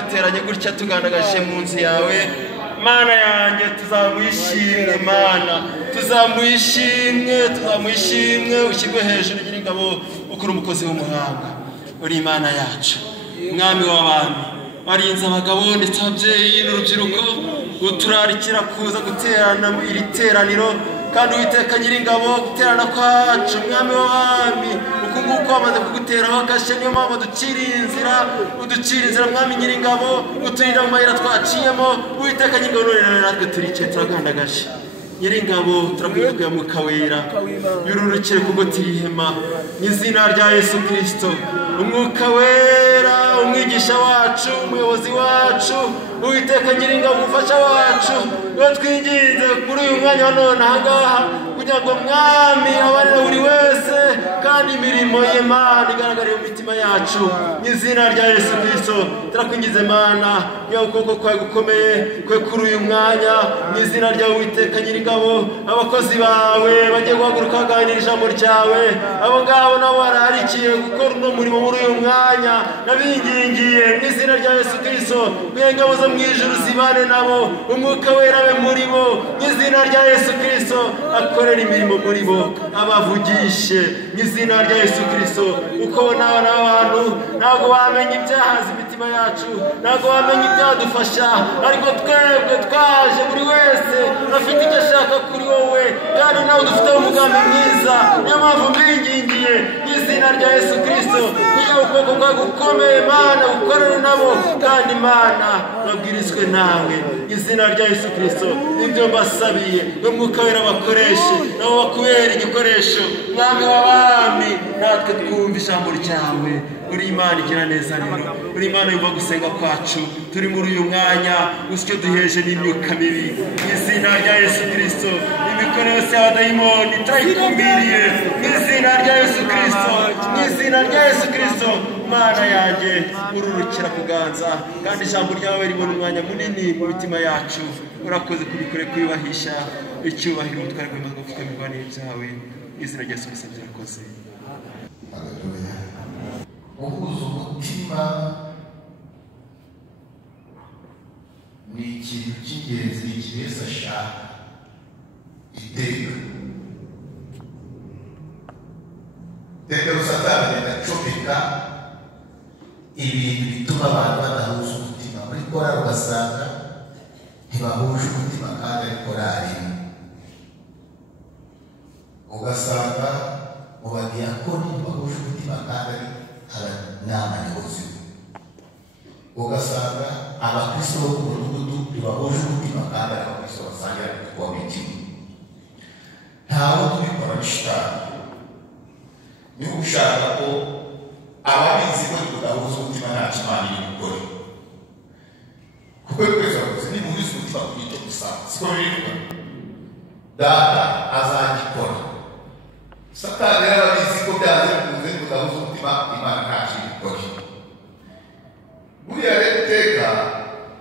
duteranye gutya tugandagaje mu nzu yawe mana yanjye tuzamwishimwe mana tuzamwishimwe ushyirwe hejuru nyir'ingabo ukuri umukozi w'umuhanga uri imana yacu mwami w'abantu warinze abagabo ndetse ababyeyi n'urubyiruko uturarikira kuza guterana iri teraniro kandi Uwiteka nyir'ingabo guterana kwacu mwami w'abami uko nguko wamaze kuguteraho kashe niyo mpamvu uducira inzira mwami nyir'ingabo uturinda mu mayira twaciyemo Uwiteka nyir'ingabo none natwe turicaye turagandagaje nyir'ingabo turakwiriye Mwuka Wera yururukire kugotira ihema n'izina rya Yesu Kristo Umwuka Wera umwigisha wacu umuyobozi wacu Uwiteka nyir'ingabo umufasha wacu twinginze kuri uyu mwanya wa none ahangaha kugira ngo mwami abarira buri wese kandi imirimo y'Imana igaragarire mu mitima yacu n'izina rya Yesu Kristo turakwingize Mana ya ukuboko kwawe gukomeye kwe kuri uyu mwanya n'izina rya Uwiteka nyir'ingabo abakozi bawe bagiye guhaguruka baganira ijambo ryawe abo ngabo nabo bararikiye gukora uno murimo muri uyu mwanya nabingingiye n'izina rya Yesu Kristo ingabo zo mu ijuru zibane nabo Umwuka Wera abe muri bo n'izina rya Yesu Kristo akorera imirimo muri bo abavugishe n'izina rya Yesu Kristo uko n'abana b'abantu ntabwo bamenye ibyahaza imitima yacu ntabwo bamenye ibyadufasha ariko twebwe twaje buri wese afite icyo ashaka kuri wowe kandi nawe dufite umugambi mwiza niyo mpamvu mbingingiye n'izina rya Yesu Kristo kugira ukuboko kwawe gukomeye Mana ukorere nabo kandi Mana babwirizwe nawe izina rya Yesu Kristo nibyo mbasabiye Umwuka Wera bakoreshe nabo bakubera igikoresho mwami w'abami natwe twumva ijambo ryawe uri Imana igira neza rero uri Imana yumva gusenga kwacu turi muri uyu mwanya usicyo duheje n'imyuka mibi izina rya Yesu Kristo imikoro yose y'abadayimoni turayikumbiriye izina rya Yesu Kristo izina rya Yesu Kristo Mana yanjye ururukira kuganza kandi ijambo ryawe ribona umwanya munini mu mitima yacu urakoze kubikore kwiyubahisha icyubahiro ubutware bw'Imana gufukamirwa n'ibyawe izina rya Yesu Kristo urakoze. Haleluya. Uhuza umutima ni ikintu cy'ingenzi ikintu Yesu ashaka iteka Satani agacomeka ibintu bituma abantu badahuza umutima muri korali ugasanga ntibahuje umutima kandi ari korali ugasanga mu badiyakoni ntibahuje umutima kandi ari inama nyobozi ugasanga abakristo bo ku mudugudu ntibahuje umutima kandi ari abakristo basangira kuba kimwe ntawe tubikora n'ishitani niba ushaka ko ababizi ko tudahuza umutima nta kimana iri gukora kuko twese bavuze nimuhuze umutima ku gito gusa siko biri data azagikora Satani rero abizi ko byanze bikunze tudahuza umutima Imana nta kintu ikora buriya rero iteka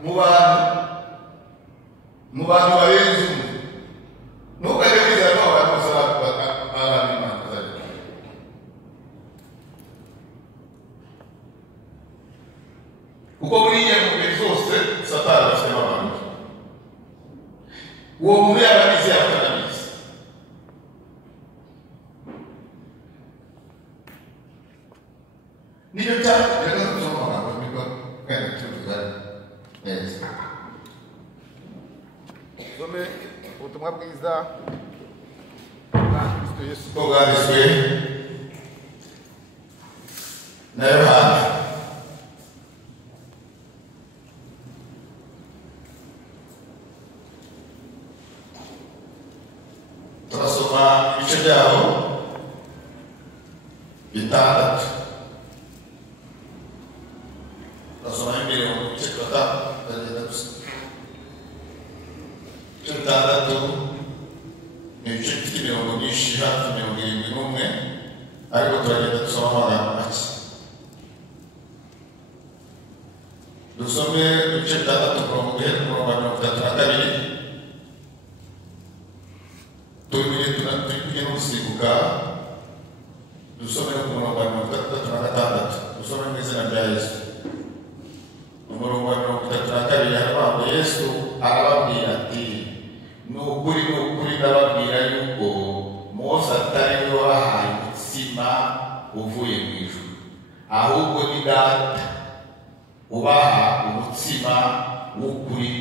mu bantu barenze umwe ntukajya wizera ko abantu bose abantu Imana bazagikora kuko buriya mu bihe zose Satani afitemo abantu uwo muntu yarabizi yakanabizi niyo cyane reka tusoma amagambo niko kandi tuvuga neza some ubutumwa bwiza bwa Kristo Yesu bwanditswe na Yohana turasoma ibice byaho bitandatu turasoma imbere mu bice tutagenda gusa ibice bitandatu ni ibice bifite imirongo myinshi hafi 71 ariko turagenda dusoma amagambo make dusome ibice bitandatu kurongo guhera ku murongo wa 32 turi kujya no gusimbuka dusome ku murongo wa 36 dusome mu izina rya Yesu umurongo Yesu arababwira ati ni ukuri ndababwira yuko Mose atari we wabahaye umutsima uvuye mu ijuru, ahubwo ni Data ubaha umutsima w'ukuri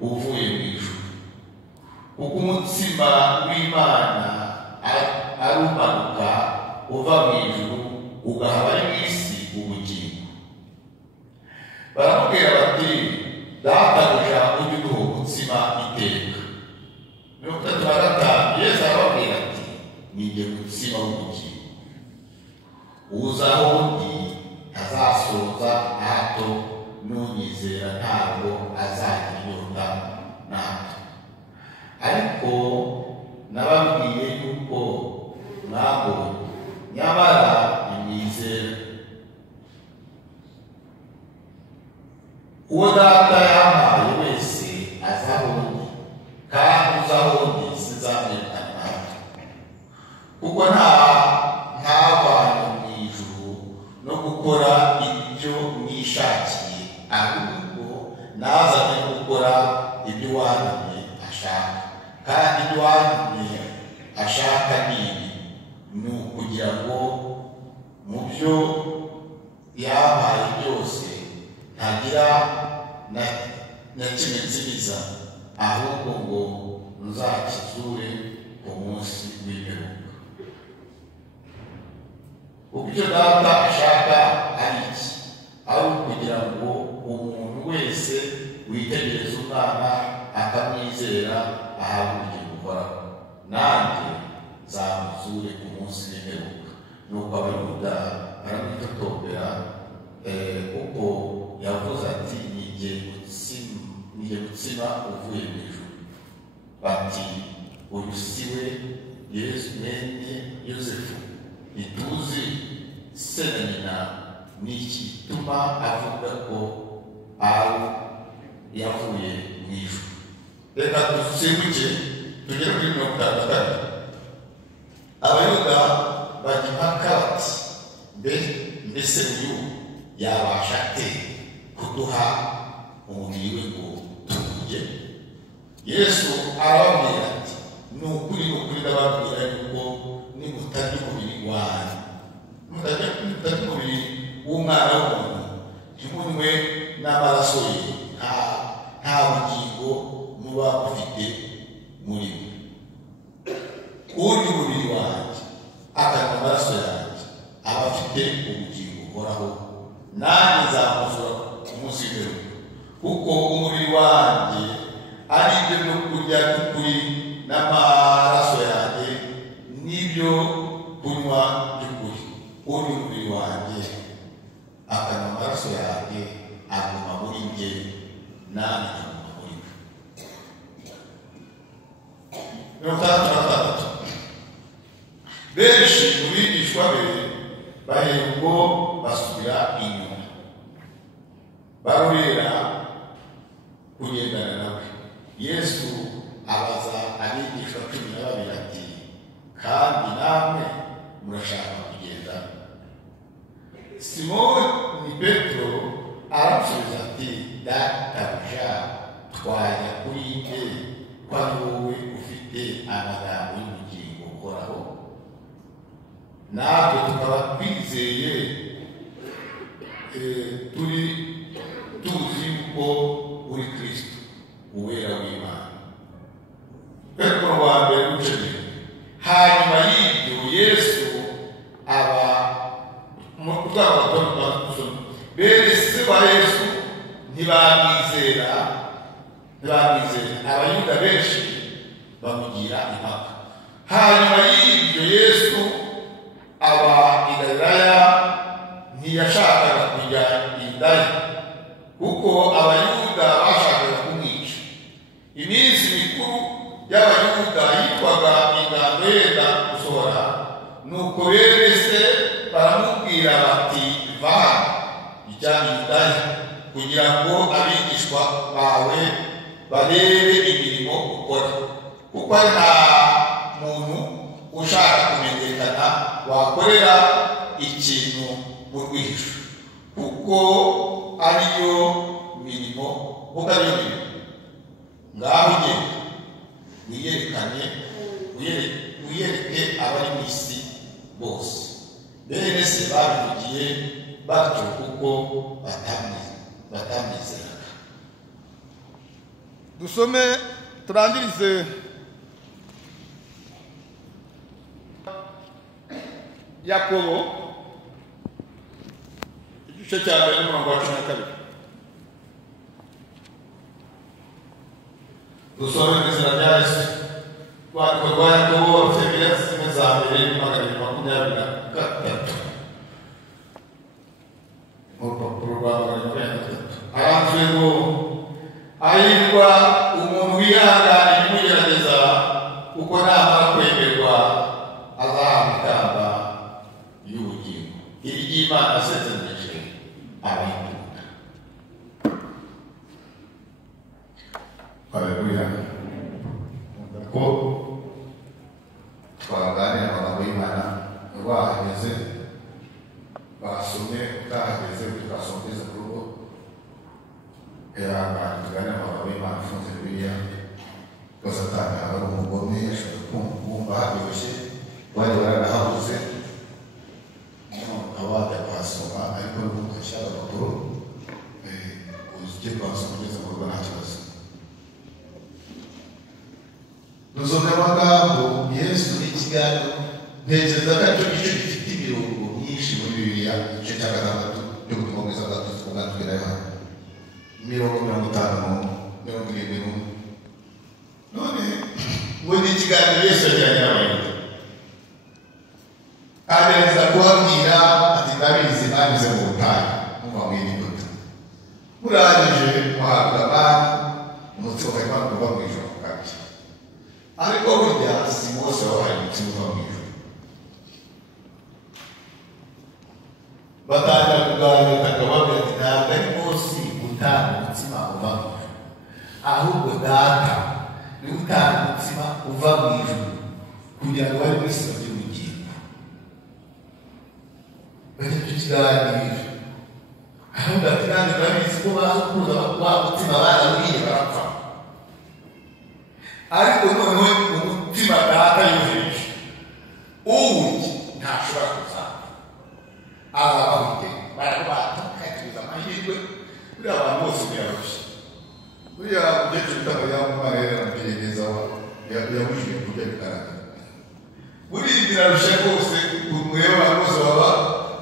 uvuye mu ijuru. Kuko umutsima w'Imana arumanuka uva mu ijuru ugaha abari mu isi ubugingo. Baramubwira bati databuja ujye uduha umutsima iteka. 35 Yesu arababwira ati ni jye mutsima w'ubugingo, uza aho ndi ntazasoza hato, n'unyizera ntabwo azagira inyota na hato. Ariko nababwiye yuko mwabonye, nyamara nimwizera. Uwo Data yampaye wese aza aho ndi, kandi uza aho ndi sinzamwirukana na hato. Kuko ntavanye mu ijuru no gukora ibyo nishakiye, ahubwo nazanye no gukora ibyo wantumye ashaka. Kandi ibyo wantumye ashaka ni ibi, ni ukugira ngo mu byo yampaye byose ntagira na kimwe nzimiza, ahubwo ngo nzakizure ku munsi w'imperuka. Kuko icyo Data ashaka ari iki? Ari ukugira ngo umuntu wese witegereza Umwana akamwizera ahabwe ubugingo buhoraho, nanjye nzamuzure ku munsi w'imperuka. Nuko Abayuda baramwitotombera kuko yavuze ati ni jye mutsima uvuye mu ijuru. Bati uyu si we Yesu mwene Yosefu? Ntituzi se na nyina? Ni iki gituma avuga ko ari yavuye mu ijuru? Reka dusimbuke tugere kuri 53. Abayuda bajya impaka bati mbese uyu yabasha ate kuduha umubiri we ngo tuwurye? Yesu arababwira ati ni ukuri ndababwira yuko nimutarya umubiri wanjye, mutarya umubiri w'Umwana w'umuntu, ntimunywe n'amaraso ye, nta bugingo muba mufite muri mwe. Urya umubiri wanjye akanywa amaraso yanjye aba afite ubugingo buhoraho, nanjye nzamuzura ku munsi w'imperuka. Kuko umubiri wanjye ari ibyo byo kurya by'ukuri, n'amaraso yanjye n'ibyo kunywa by'ukuri. Urya umubiri wanjye akanywa amaraso yanjye aguma muri njye, nanjye nkaguma muri we. 66 benshi mu bigishwa be bahera ubwo basubira inyuma, barorera kugendana nawe. Yesu abaza abigishwa 12 ati kandi namwe murashaka kugenda? Simoni Petero aramusubiza ati databuja twajya kuri nde ko ari wowe ufite amagambo y'ubugingo buhoraho? Natwe tukaba twizeye turi tuzi yuko uri Kristo uwera w'Imana. Petero wa mbere ucene. Hanyuma y'ibyo Yesu aba mu rwego bene se wa Yesu ntibamwizera. Abayuda benshi bamugira impaka. Hanyuma y'ibyo Yesu aba i Galilaya, ntiyashakaga kujya i Yudaya kuko Abayuda bashakaga kumwica. Iminsi mikuru y'Abayuda yitwaga ingando yenda gusohora, nuko bene se baramubwira bati va ijya i Yudaya kugira ngo abigishwa bawe barebe imirimo ukora, kuko nta muntu ushaka kumenyekana wakorera ikintu mu rwihisho, kuko ariyo mirimo wamenyekanye wiyereke abari mu isi bose. Bene se babivugiye batyo kuko batamwizeraga. Dusome turangirize Yakobo igice cya mbere n'umurongo wa 12. Dusome mu izina rya Yesu. Rwa Yakobo Efeso zimwe za mbere n'amagana 23. Urupapuro rwa 23. Aranzwe ngo ahirwa umuntu wihangana imugerageza kuko namara kwemerwa azahabwa ikamba y'ubugingo. Iri ry'Imana yasezeranije abayikunda. Haleluya. Ko twaganira amagambo y'Imana bahageze basomye utahageze twasomeza ku rugo abantu tuganira amagambo y'Imana afunze Bibiliya ko Satani aba ari umugome yashaka kumva haryoshye bari baranahabuze abajya kuhasoma ariko n'umuntu ashyira amakuru ugiye kuhasoma ugeze mu rugo nta kibazo. Dusomye amagambo Yesu n'ikiganiro ntekereza ko aricyo gice gifite imirongo myinshi muri Bibiliya. Igice cya 6 cyo gukomeza kugatwira Yohana 50 none ngo ni ikiganiro Yesu yajyanye n'abayuda agerageza kubabwira ati ndabizi nanyuze mu butayu muva mu Egiputa murangije muhabwa abantu umutima ukajya kuva mu ijuru kabiri ariko burya si Mose wabaye umutima uva mu ijuru. Batangira kuganira akababwira ati ntabwo ari Mose utanga umutima uva mu ijuru ahubwo data ni utanga umutima uva mu ijuru kugira ngo bari muri sima ry'ubugingo. Bajya tukiganirira ahubwo ati nanjye ndabizi ko baza kuza wa mutima baraburiye barapfa ariko noneho umutima data yohereje uwundi ntashobora kuzapfa azabahite barabata kayatuza amahirwe buriya abantu bose birarushye. Buriya umukecuru utanga y'amumara yaramperereza yabujije kurya bigaragara buriya birarushye rwose umureba abantu bose baba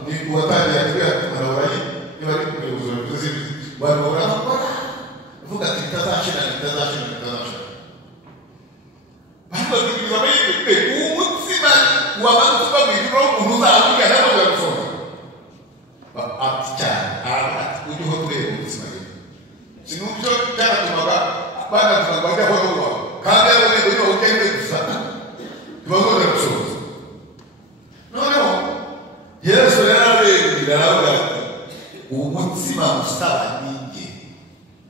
ni uwatangiye atubwira barabaye niba ari kumenya ubuzima bwiza barabura avuga ati bitazashira bakubwiriza amahirwe umutsima wamaze kuva mu ijuru umuntu uzabwira ntabwo yabisoma ati cyane ati ujyeho tureba umutsima rero sinubyo byaratumaga banatumaga bajya honoba kandi yabonye ko niba ugende gusa ntibagomba gusohoza. Noneho Yesu rero arabwira aravuga ati umutsima usaba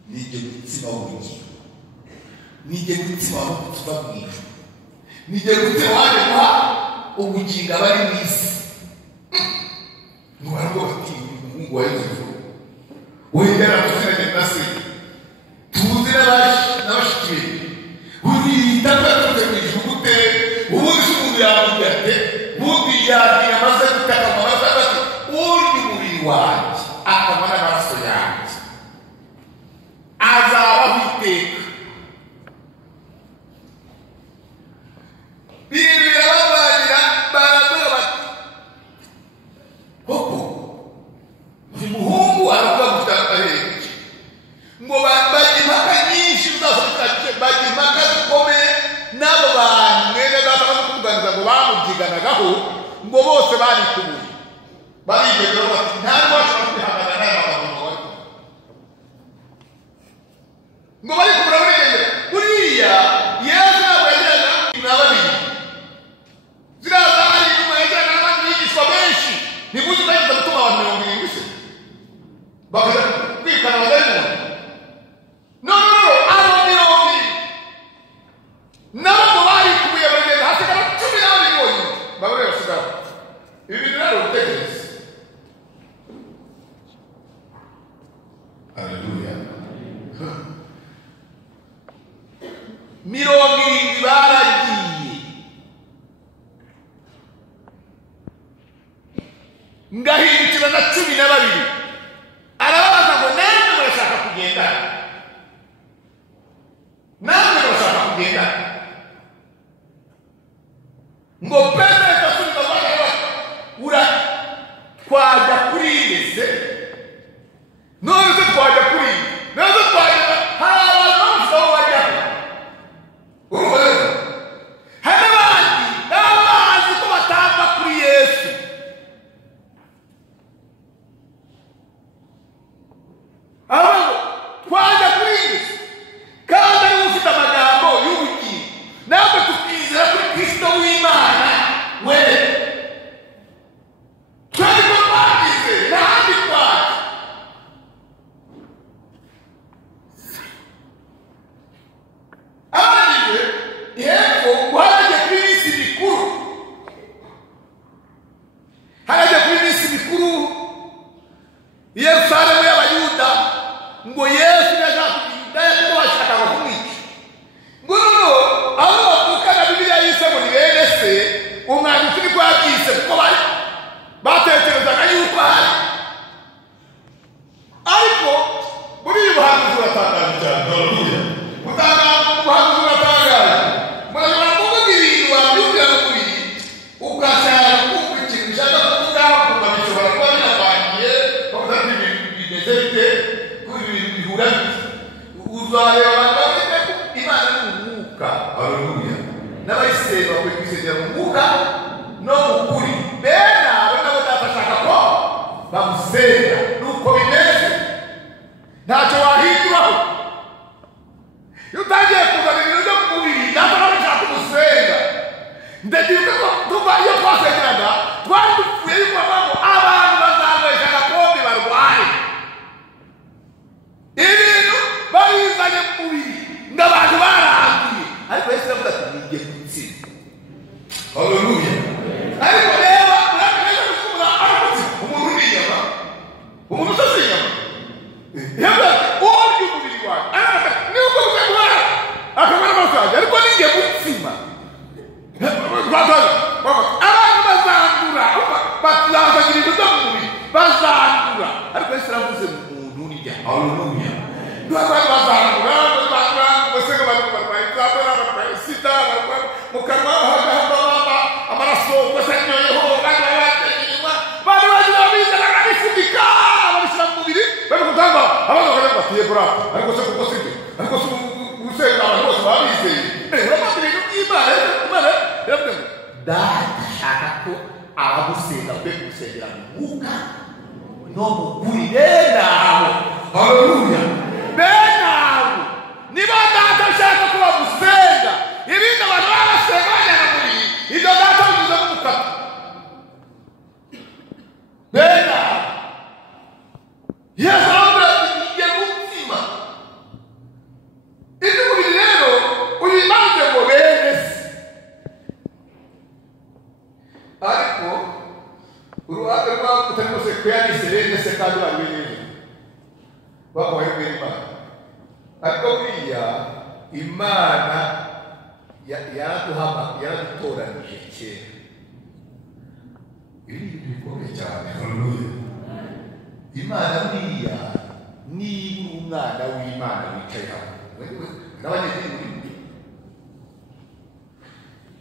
nijye mutsima w'ubugingo nijye mutsima wo kuva mu ijuru nijye mutsima waje guha ubugingo abari mu isi. Nubwo bati umuhungu wa Yosefu wenda amusiranye na se tuzi n'abashiki be burita twaturutse mu ijuru gute ubundi se umuntu yamubwira ati bundi yagiye amaze gutaka amaraso ati urya umubiri wanjye akanywa n'amaraso yanjye azabaho iteka. Birababarira baravuga bati koko uyu muhungu aravuga gutaka henshi ngo bajya impaka nyinshi uzasakije bajya impaka zikomeye n'abo bantu mwene data bamaze kuganiriza ngo bamubyiganagaho ngo bose barikubuye barigegera bati nta n'uwashobora kwihangana n'aya magambo ngo bari kubura burengera buriya Yesu ntabwo yagiraga na babiri ziraza hari inyuma yagiraga n'abandi bigishwa benshi ntimuzi utagize gutuma abantu 70 se bakaza kwikana abadayimoni abo 70 nabo barikubuye baragenda hasigara 12 bonyine babure basigara. Ibi bintu rero utekereza. Haleluya. 70 baragiye ngo Petero asubiza abana ura twajya kuri ese none se twajya kuri none twajya hari abantu bose aho bajya hari abandi n'abazi ko batamba kuri Yesu abo twajya kuri ese kandi ari ufite amagambo y'ubugingo natwe tukizera kuri Kristo w'Imana we twari ko twagize n'ahandi twaje abajije hepfo haragiye kuri minsi mikuru i Yerusalemu y'Abayuda ngo Yesu yashaka kugenda bashakaga kumwica ngo noneho aho bavukana Bibiliya yise ngo ni bene se umwanditsi niko yabyise kuko bari batekerezaga yuko hari ariko muri uyu buhanuzi buratangaje cyane haleluya ubuhanuzi buratangaje murabona kuvuga ibintu wabyumvira no kubiri ugashaka kumva ikintu ushaka kuvuga ukumva bishobora kuba binavangiye bavuga ati ibintu bimeze bite kuri ibintu bihura bite uzareba abantu bafite Imana ni umwuka haleluya n'abayisirayeli bakwiye kwisengera mu mwuka no mu kuri bene abo nabo bashaka ko bamusenga nuko bimeze ntacyo wahinduraho iyo utangiye kuzana ibintu byo mu mubiri ntabwo nawe ushaka umusenga ndagiye ko tuva iyo twasengeraga twari dupfuye yuko bavamo abantu bazanywesha agakombe barwaye ibintu babizanye mu mubiri ngo abantu barangiye ariko Yesu yavuze ati ngiye gutsinda haleluya ariko reba urakomeza gukura aramutse umuntu ni inyama umuntu utasi inyama yavuze urya umubiri wawe aravuga ni uko gukora akamara amasaje ariko ningiye gutsima abantu bazandura bazagira ibintu byo mu mubiri bazandura ariko Yesu yavuze umuntu ni inyama haleluya abantu bazandura basega abantu barwaye inzara barwaye sida barwaye mu kanwa hagahamba amaraso basanyoyeho kandi babatenyuma bari bagira bizana barifudika babishyira mu mubiri bari kutanga abantu bakajya batiye bura ariko se kuko sibyo ariko se gusenga abantu bose babizeye uramaze ibintu by'Imana Imana yavuze ngo ndashaka ko abagusenga kwe gusengera mu mwuka no mu kuri bene aho haleluya bene aho niba data ashaka ko bamusenga ibindi abantu babasenga bajyana muri ibyo data bivuze nk'umukata bene aho Yesu aravuga ati ngiye gutsima iby'umubiri rero uyimanze ngo bene se ariko uruhande rwabo utari rwose kuyanise bene se kandi bari bene babaye bene Imana ariko buriya Imana yaradutoranije kera ibi ni bikomeye cyane haleluya Imana buriya niba umwana w'Imana wicaye hano n'abanyeshuri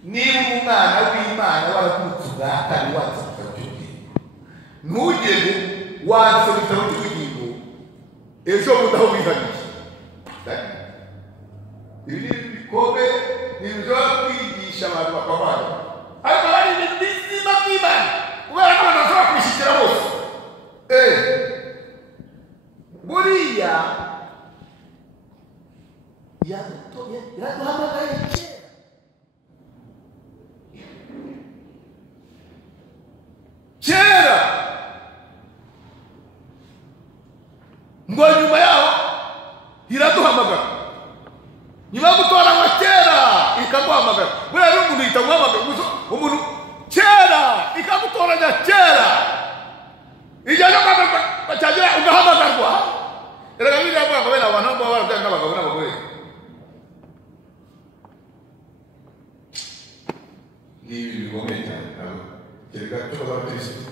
niba umwana w'Imana waravutse ubwa kane wanditse mu gitabo cy'ubugingo ntugire wanditse mu gitabo cy'ubugingo ejo bundi aho wihanije ibi ni ibikombe ni ibishobora kwigisha abantu bakabana ariko hari ibintu bizima by'Imana kubera ko abantu bashobora kubishyikira bose buriya yaraduhamagaye kera ngo nyuma yaho iraduhamagara nyuma yo gutoranywa kera ikaguhamagara buriya rero umuntu yita guhamagara umuntu kera ikagutoranya kera igihe cyo bacagira ugahamagarwa erega biriya avuga ngo bene abantu baba barabyanga n'abagabo n'abagore ni ibintu bikomeye cyane nabo kereka cyo bazabakirisitu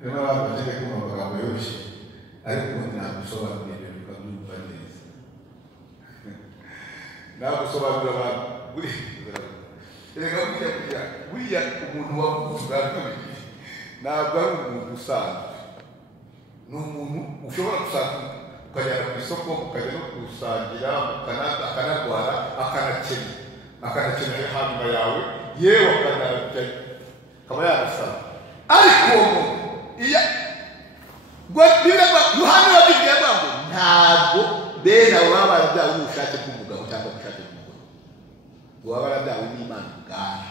rero abantu bagiye kumva amagambo yoroshye ariko ubundi nagusobanurira ibintu ukabyumva neza nagusobanurira abantu reka buriya umuntu wavuze ubwa kabiri ntabwo ari umuntu usanzwe, ni umuntu ushobora gusanga ukajyana ku isoko mukajya no kusangira akanarwara akanakenera hanyuma yawe yewe akanarya akaba yanasaba. Ariko uwo muntu Yohana wabibwiye ngo ntabwo bene abo baba barabyawe n'ubushake bw'umugabo cyangwa ubushake bw'umugore, baba barabyawe n'Imana ubwayo.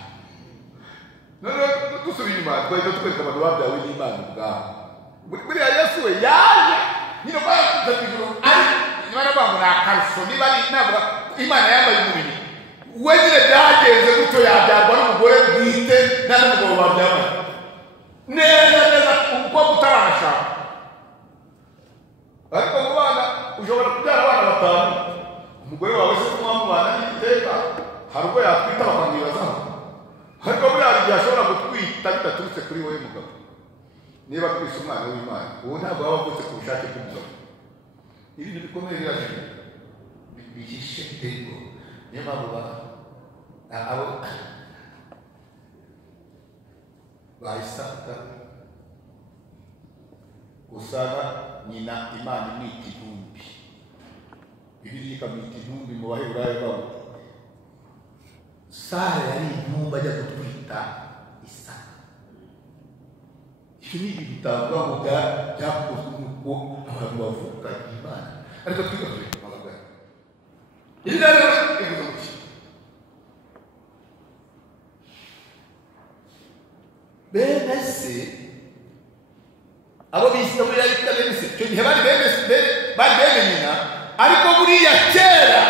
Noneho dusubira inyuma twahita twereka abantu babyawe n'Imana ubwayo. Buriya Yesu we yaje nyine barakuza ijuru ari Imana bangu na akarusho niba ari ntabwo Imana yambaye umubiri we nyine byagenze gutyo yabyarwa n'umugore bwite nta n'umugabo babyawe neza uko utarashaka. Ariko mu bana ushobora kubyara abana batanu, umugore wawe se kumwamubana n'iteka hari ubwo yatwita bakamwibazaho. Ariko buriya hari igihe ashobora gutwita bidaturutse kuri wowe mugabo. Niba twise umwana w'Imana uwo ntabwo waba avutse ku bushake bw'umugabo. Ibintu bikomeye birashije bihishe bitego. Niyo mpamvu abo Isaka usanga nyina Imana imwita intumbi, Bibiliya ikamwita intumbi mu Baheburayo babo. Sara yari intumbi ajya gutwita Isaka. Icyo ni ibintu utavuga ngo byakozwe n'uko abantu bavuka Imana. Ariko twigaruye ku magambo ibi rero ivuga ngo bene se abo bise muri leta bene se cyo gihe bari bene nyina, ariko buriya kera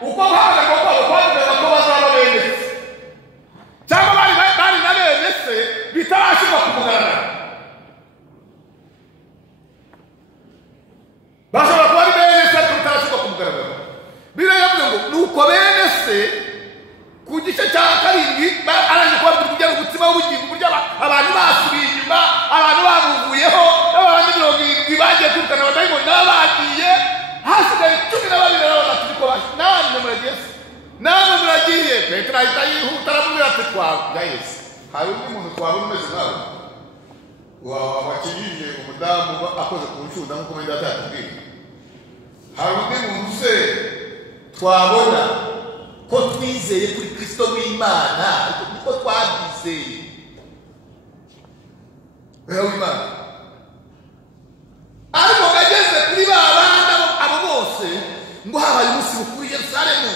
uko bahaga ko bavuga ko bazaba bene se cyangwa bari na bene se bitarashika kumugaragara. Bashobora kuba ari bene se ariko bitarashika kumugaragara. Biriya yavuze ngo nuko bene se ku gice cya karindwi araje kubabwira kugira ngo umutima w'ubugingo burya abantu basubiye inyuma, abantu babuvuyeho, abantu 70 bagiye kwirukana abadayimoni n'abagiye hasigaye 12 n'abatiko namwe muragiye. Petero ahita yihuta aramubwira ati twabya Yesu, hari undi muntu twabona umeze nkawe wakijije umudamu akoze ku ncunda nk'uko wenda atatubwiye. Hari undi muntu se twabona ko twizeye kuri Kristo w'Imana, kuko twabyizeye wewe w'Imana. Ariko ageze kuri babana abo bose ngo habaye umunsi mukuru i Yerusalemu,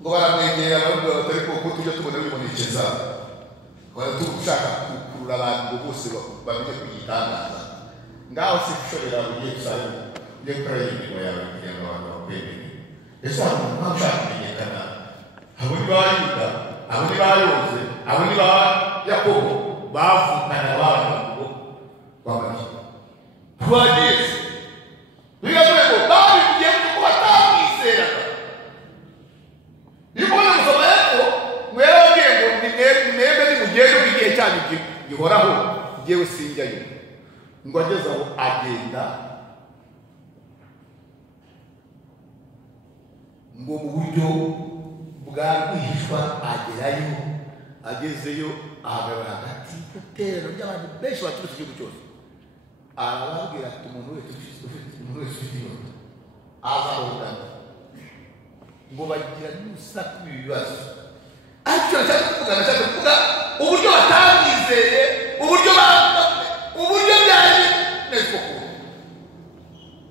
ngo baramwegera baravuga batari ko tujya tubona bibonekeza, baratushaka kukurura abantu bose bamenye kugitangaza. Ngaho se kushobora ugiye Yerusalemu ugiye gukora imirimo yawe kugira ngo abantu bakwemere. Ese abantu ntashaka kumenyekana, abo ni ba Yuda, abo ni ba Yose, abo ni ba Yakobo bavukana abantu babiri twagize bigavuga ngo babivugiye ko batamwizeraga. Niba musoma yako mwera wagiye ngo nimwembe nimugende igihe cyanyu gihoraho ngewe sinjyayo. Ngo ageze aho agenda ngo mu buryo bwa rwihishwa agerayo. Agezeyo ahagarara hagati y'iterero ry'abantu benshi baturutse igihugu cyose, arababwira ati umuntu wese ufite inyota azahorana. Ngo bagira n'urusaku ibibazo, ariko nashaka kuvuga uburyo batamwizeye, uburyo byari neza koko.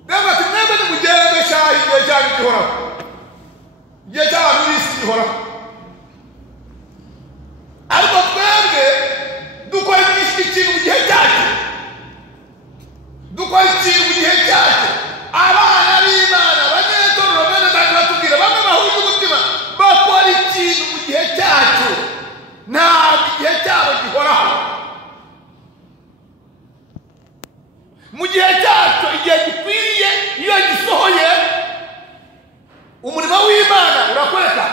Rero ati mwebwe nimugende shahi igihe cyanyu gihoraho, igihe cy'abantu b'isi gihoraho. Ariko twebwe dukora ikintu mu gihe cyacu, abana b'Imana abanyetorero bene data batubwira bamwe bahuje umutima bakora ikintu mu gihe cyacu, ntabwo igihe cyabo gihoraho. Mu gihe cyacu igihe gikwiriye iyo gisohoye umurimo w'Imana urakoreka.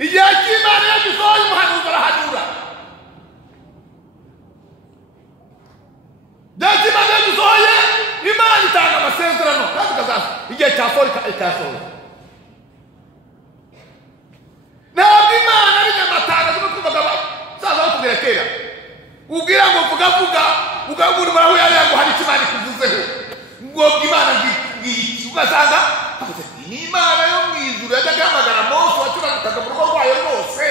Igihe cy'Imana iyo gisohoye umuhanuzi arahanura. Igihe cy'Imana iyo gisohoye Imana itanga amasezerano kandi ikazaza igihe cyasohoye ikayasohoza. Ntabwo Imana ubwira ngo vuga umuntu baraho yarango hari kimana kuvuzeho ngo Imana ngi ugasanga ni Imana yo mwijuru yajyaga hamagara Mose waturanaga mu rugo rwayo rwose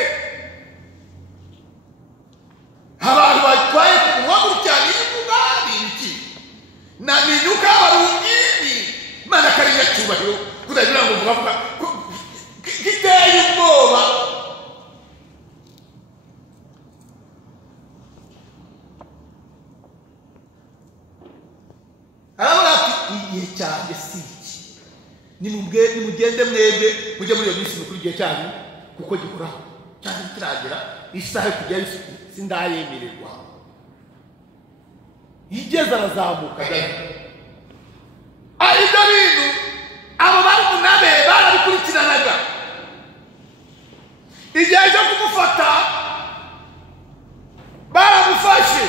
abantu batwaye ku muhanda cyane ivuga iki na ninyuka barungi Imana kariya cyubahiro kudagira ngo vuga giteye ubwoba igihe cyanjye si iki nimugende mwebwe mujye muri iyo minsi mikuru igihe cyanyu kuko gikoraho cyane kiragera isaha yo kujyayo sindayemererwa igeze arazamuka ibyo bintu abo bari munabe barabikurikiranaga igihe cyo kumufata baramufashe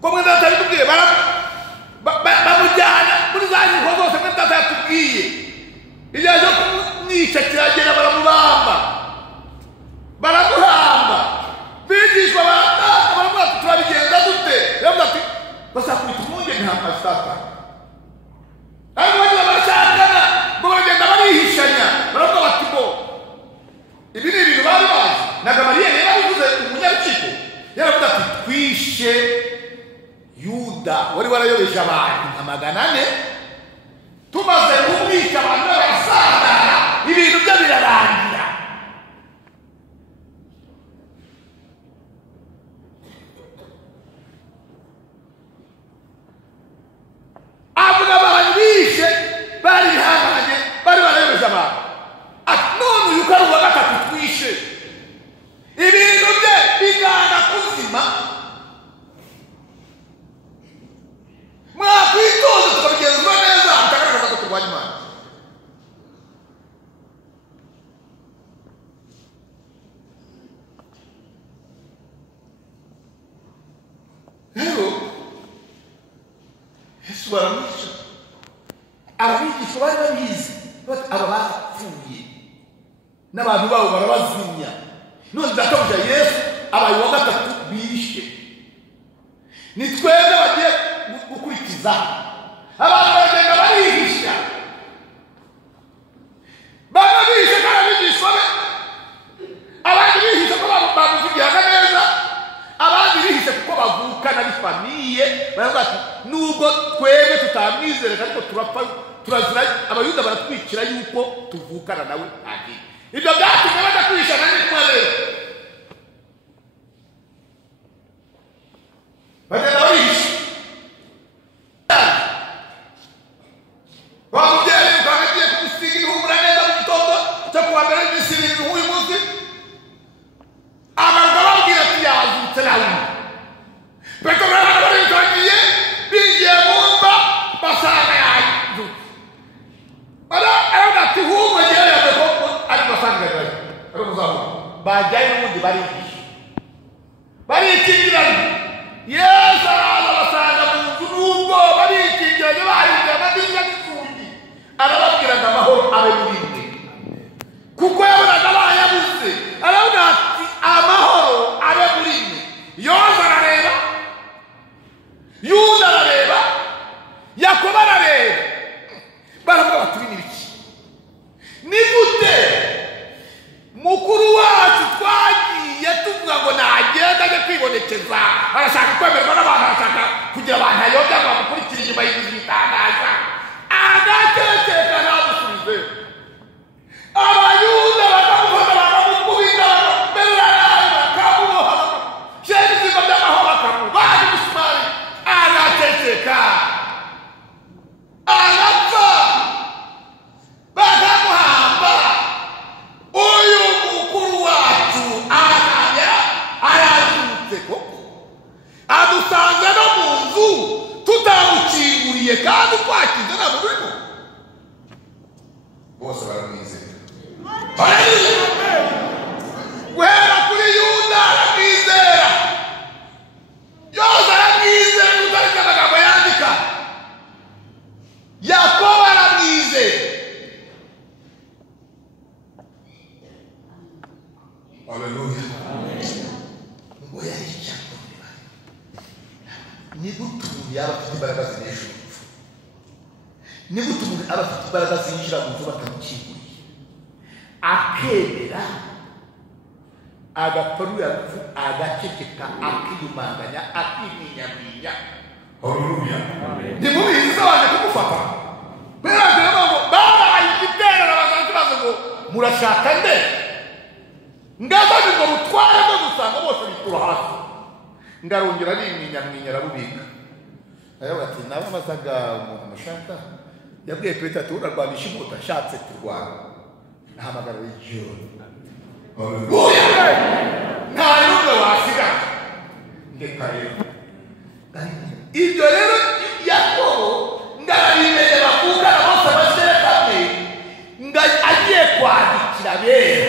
komwe data yatubwiye bamujyana muri za nyungu zose mwe data yatubwiye igihe cyo kumwica kiragera baramuhamba bigishwa baravuga ati turabigenza dute yavuga ati basakubita umwungeri nta masaka ariko bagira barashakana ngo baragenda barihishanya baravuga bati bo ibi ni ibintu bari bazi na Gamariyeli yarabivuze umunyarukiko yaravuga ati twishe Yuda wari warayobeje abantu nka 400 tumaze kumwica abantu barasandara ibintu byo birarangira avuga abantu bishe bari hamanye bari barayobeje abantu none uyu kari uwa gatatu twishe ibintu bye bigana kuzima mwakwitoza tukabigenzura neza mutagaragaza ko turwanya Imana rero Yesu baramwica abigisha bari babizi bati aba bapfuye n'abantu babo barabazimya none databuja Yesu abaye wa gatatu bishe ni twebwe bagiye gukurikiza abantu bagenda barihisha barabihisha kandi bigishwa be abandi bihisha ko bamuvugiraga neza abandi bihisha kuko bavukana n'ifamiye baravuga ati nubwo twebwe tutamwizereka ariko turapfa turazira abayuda baratwikira yuko tuvukana nawe ati ibyo byatumye bajya kwishana n'itwa rero bagenda barihisha wamubyeyi ukangagiye kumusiga ihumura neza mu gitondo cyo kuwa mbere n'isirindwi nk'uyu munsi agaruka babwira ati yazutse nawe Petero n'abandi baritangiye binjiye mu mva basanga yazutse aravuga ati humwe ngewe yavuze ko ari basanga ari umuzamu bajyayo n'ubundi barikingiranye Yesu araza basanga mu nzu n'ubwo barikingiranye bahinze amadirishya n'inzugi arababwira ngo amahoro abe muri mwe kuko yabonaga bayabuze aravuga ati amahoro abe muri mwe Yoza arareba Yuda arareba Yakobo arareba baravuga bati ibi ni biki ni gute mukuru wacu twagiye tuvuga ngo nagenda ajye kwibonekeza arashaka kwemerwa n'abantu arashaka kugira abantu ayobya ngo bamukurikire inyuma y'ibintu bitangaza agatekeka ntamusubize abayuda bakamufata bakamukubita bakamumerera nabi bakamuboha sheri ibiziga by'amahoro bakamubaha imisumari agatekeka arapfa bakamuhamba uyu mukuru wacu arazutse koko adusanze no mu nzu tutamukinguriye kandi twakize ntabwo turimo bose baramwizera guhera kuri Yuda aramwizera Yoza aramwizera n'utariki amagambo yandika Yakobo aramwizera Haleluya ni gute umuntu aba afite imbaraga zinjira mu nzu batamukinguriye akemera agaparura agaceceka akiyumanganya akiminyaminya. Haleluya. Ntimubizi se waje kumufata beragira ngo babaye igiterane bazakibaza ngo murashaka nde ngazaje ngo rutware no gusanga bose bitura hasi ngarongera biminyaminya arabubika ayo bati nabamazaga umuntu mushaka yabwiye Petero ati urarwanisha inkota ashatse turwana nahamagara w'ijoro. Haleluya. Nta n'umwe wasiga ndeka rero ibyo rero Yakobo ngarabimenye bavuga bose bashyire kamwe agiye kwandikira bera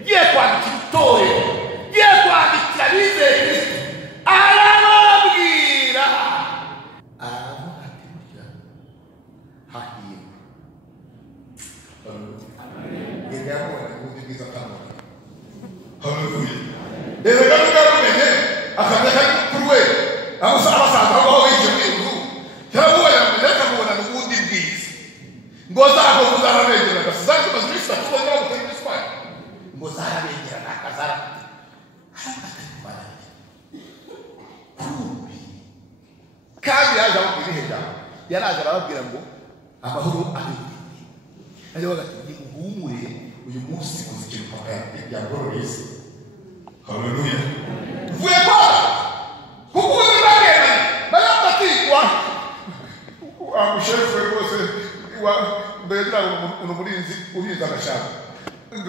agiye kwandikira itorero agiye kwandikira abizeye Kristo arababwira aravuga ati burya hahirwa ngenda yabona ubundi bwiza kamwe. Haleluya. Rero garumenye akamenya kurwe abasaza aho winjiye mu nzu cyangwa yamenya kumubona n'ubundi bwiza ngo zaho uzarabegera gasazanye bazisa kubona ngo Kristo ngo zarabegera nakazara kandi yaje ababwira ihe jambo yaraje arababwira ngo amahoro ari aje bagati muhumure uyu munsi muzikira papa yagororese. Haleluya. Vueba kukuzi bagenda bayabatikwa amushefu rwose wa mbere umurinzi ubiza agashaka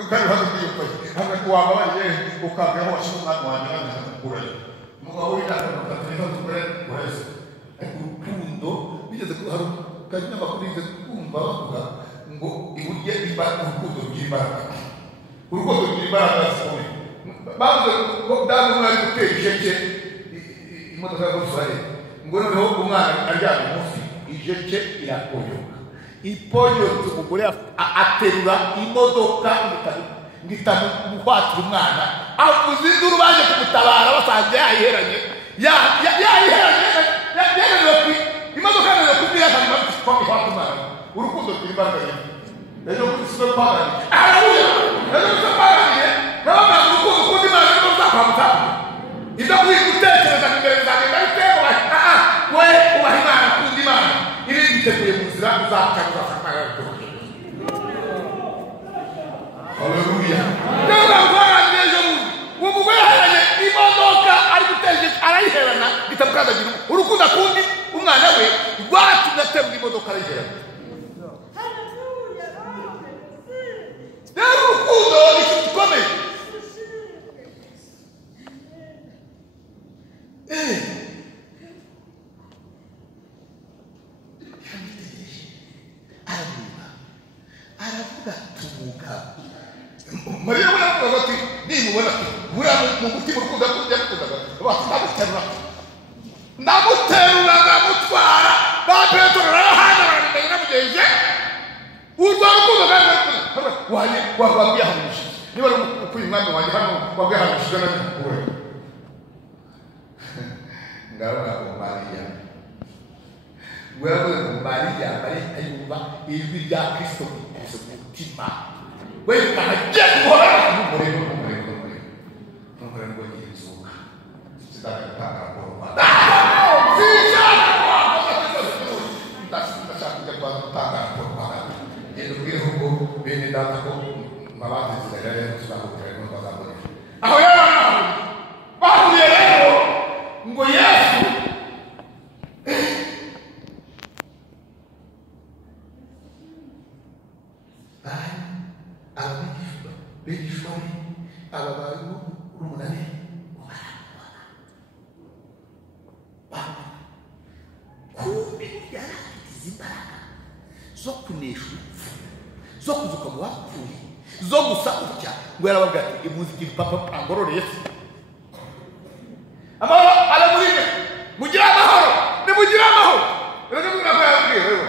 kandi hano bwiyuko hamwe kuwabariye ukabeho washyira umwana wanjye n'akurayo umugabo w'inama batatu tukore kurese urukundo bigeze ko hari kanya bakurize kumva bavuga ngo iburye imbaraga urukundo rw'imbaraga urukundo rw'imbaraga zikome bavuze ko damu mwari gutera ijeke imodoka ya Volkswagen ngo noneho umwana aryamye munsi ijeke irakoyoka ipoyotse umugore aterura imodoka ngitamuhwatira umwana avuze induru baje kumutabara basanze yayiheranye imodoka nayo kubwira kandi kwamihwata umwana urukundo rw'imbaraga nyine rero kuri sibe pagani haleluya rero sibe pagani nabona urukundo kundi imana niba uzakwamutsa ibyo gutekereza imbere bizagenda bitego we ubaha imana kundi imana iri giteguye mu nzira uzakaza sakara Haleluya. nabona rwarangije ejo bundi umugore yaheranye imodoka ari guteje arayiherana bitamukandagira urukundo kundi umwana we rwatumye aterura imodoka arayiherana. Rero urukundo ni ikintu gikomeye. Aravuga tumuga Mariya waravuga ati nimubona buriya mu mutima urukundo yakundaga ndamuterura ndamutwara ba Petero arahana baramenye namugeje urwo rukundo wabwiyahanisha niba ari ukuye umwami wanjye hano wabwiyahanishije n'abikure ngaruka ku Mariya wewe Mariya Mariya yumva ijwi rya Kristo ku mutima we kahagiye guhora n'umurego ngo yizuka zidakaka ko Rwanda ndashaka kwa gutanga ko Rwanda yendo bwire ngo bene data ko mabati zirere tuzakubwira ngo bazabone aho yaba bahuye rero ngo Yesu bigishwari ababayu rumunani kumbi yarafite imbaraga zo kunesha urupfu zo kuzuka mu bapfuye zo gusa utya ngo yarababwira ati imuzikira papa angororeye se amahoro aramurime mugire amahoro nimugire amahoro rero nibwo yabwiye rero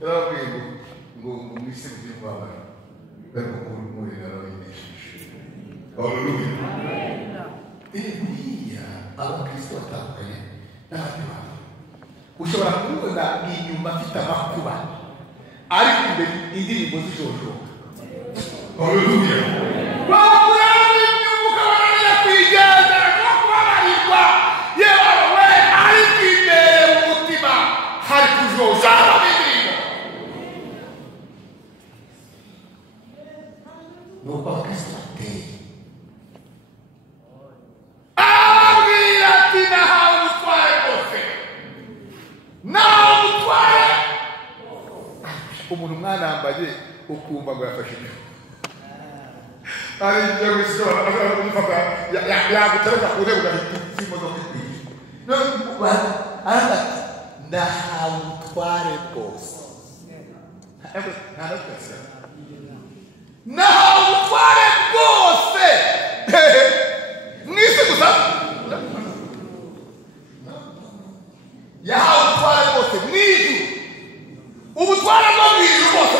yarababwiye ngo mwise mugire amahoro Haleluya. Buriya abakristo batandukanye n'abandi bantu ushobora kubona inyuma afite amakuba ariko imbere indirimbo zijojoka. Haleluya. Baburamu inyuka wananya kwigendera no kubabarirwa yewe ariko imbere mu mutima hari kujoja indirimbo. Nuko abakristo bateye abwira ati nahawe ubutware bwose, nahawe ubutware. Umuntu mwanambaye ukumva ngo yafashe ibyo ari ibyo wisora agafata yagutereka ku ntebe ugahita imodoka ikwiye. Nahawe ubutware bwose, nahawe ubutware bwose mwisi gusa yahawe ubutware bwose mwizu, ubutware bwo mwizu bwose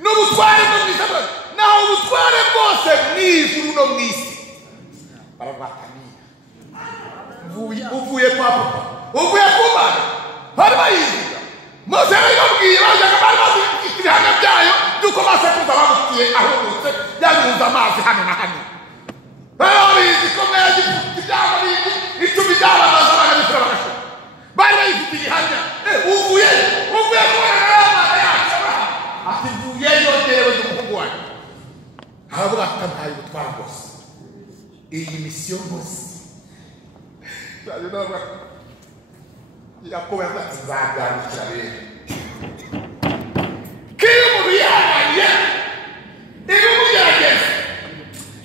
n'ubutware bwo mwiza nahawe ubutware bwose mwizu no mwisi. Barabatanira uvuye kwa papa uvuye ku Mana bari bayiziga. Mose yari yabwiye bajyaga bari bazi ibihano byayo by'uko basekuruza bamutiye ahubutse yabihuza amazi hano na hano. Barabizi ko mwagifite ibyago bindi icumi by'abamazi abana b'Isirayeli bagashora bari bayifite igihamya. Uvuye kubona n'abana yacu ati mvuyeyo ndewe n'umuhungu wanjye. Haravuga ati ntayo ubutwara bwose iyi misiyo bose Yakobo yavuga ati nzabyandikira rero k'iyo umuntu yihanganye ibimugerageza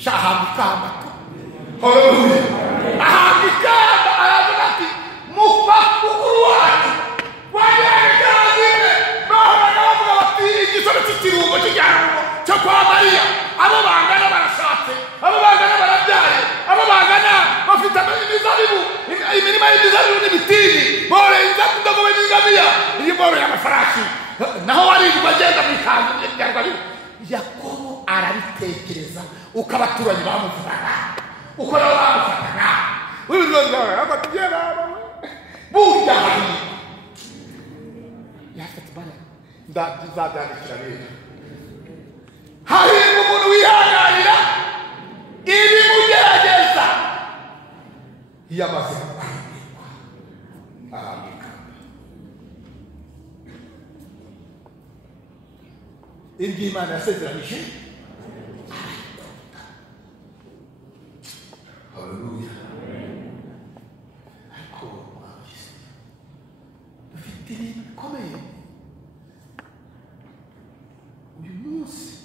shahabwa ikamba. Haleluya. Ahabwa ikamba aravuga ati muva mukuru wacu wajyanye bahoraga bavuga bati igisoro cy'ikirungo cy'ijyango cyo kwa Mariya, abo bangana barashatse, abo bangana barabyaye, abo bangana bafite imizabibu, imirima y'imizabibu n'ibitini, borenza kudogobe n'ingamiya, iyi boro y'amafarashi, naho warirwa agenda mu ikanzu y'irwariro. Yakobo arabitekereza uko abaturanyi bamufataga, uko nabo bamufataga. Abatugera burya hari yafite bana nzabyandikira rero. Hahirwa umuntu wihanganira ibimugerageza iyo amaze gukwirwa ahabwa ikamba. Iryo Imana yasezeranije arayikunda. Haleluya. Ariko dufite ibintu bikomeye uyu munsi.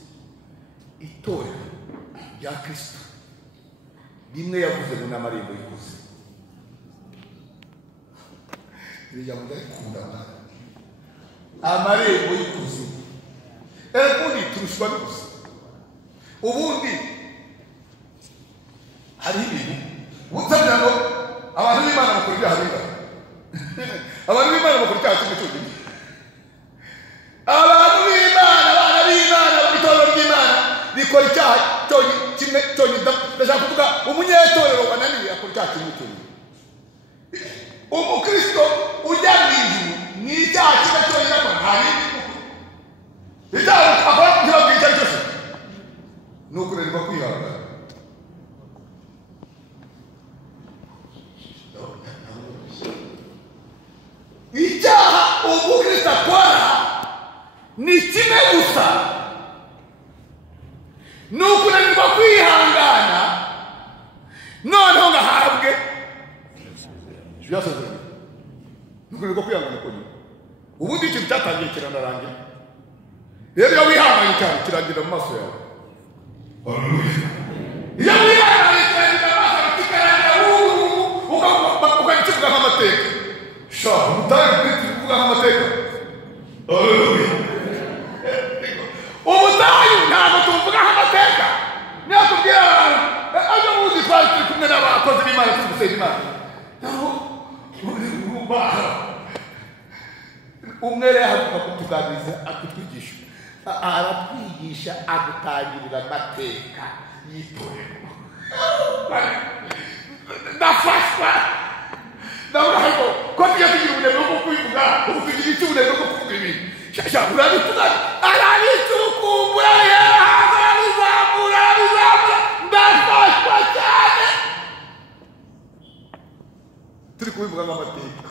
Itorero rya Kristo rimwe yavuze ngo n'amarembo y'ikuzimu. Iriya mvuga ikunda amarembo y'ikuzimu. Ubundi turushwa n'ubusa. Ubundi hari ibintu ubutabera ngo abantu b'Imana bakora ibyaha bingana. Abantu b'Imana bakora icyaha kimwe cyonyine. Abantu b'Imana, abana b'Imana, itorero ry'Imana rikora icyaha kimwe cyonyine. Ndashaka kuvuga umunyetorero wananiwe akora icyaha kimwe cyonyine. Umukristo ujya mu ijuru ni icyaha kimwe cyonyine akora. Hari icyaha akora ntibabwire icyo ari cyo se ni ukunanirwa kwihangana. Icyaha umukristo akora ni kimwe gusa, ni ukunanirwa kwihangana noneho ngahabwe byasezeranye. Ni ukunanirwa kwihangana konyine. Ubundi ikintu cyatangiye kiranarangira. Rero iyo wihanganye cyane kirangira mu maso yawe. Iyo wihanganye kirangira mu maso yawe kikarangira ukagikivuga nk'amateka. Sha umutari kuvuga nk'amateka. Umutayu ntabwo tuvuga nk'amateka. Niyo tubwira abantu ejo bundi twari turi kumwe n'abakozi b'Imana turi gusenga Imana. Umwe rero ahaguruka kutuganiriza akutwigisha. Aratwigisha agutangirira amateka y'itorero. Ndafashwa ndabona ariko ko tujya tugira ubunebwe bwo kubivuga ubu tugira icyo ubunebwe bwo kuvuga ibintu shasha urabivuga arabitukumbura arabizamura ndafashwa cyane turi kubivuga nk'amateka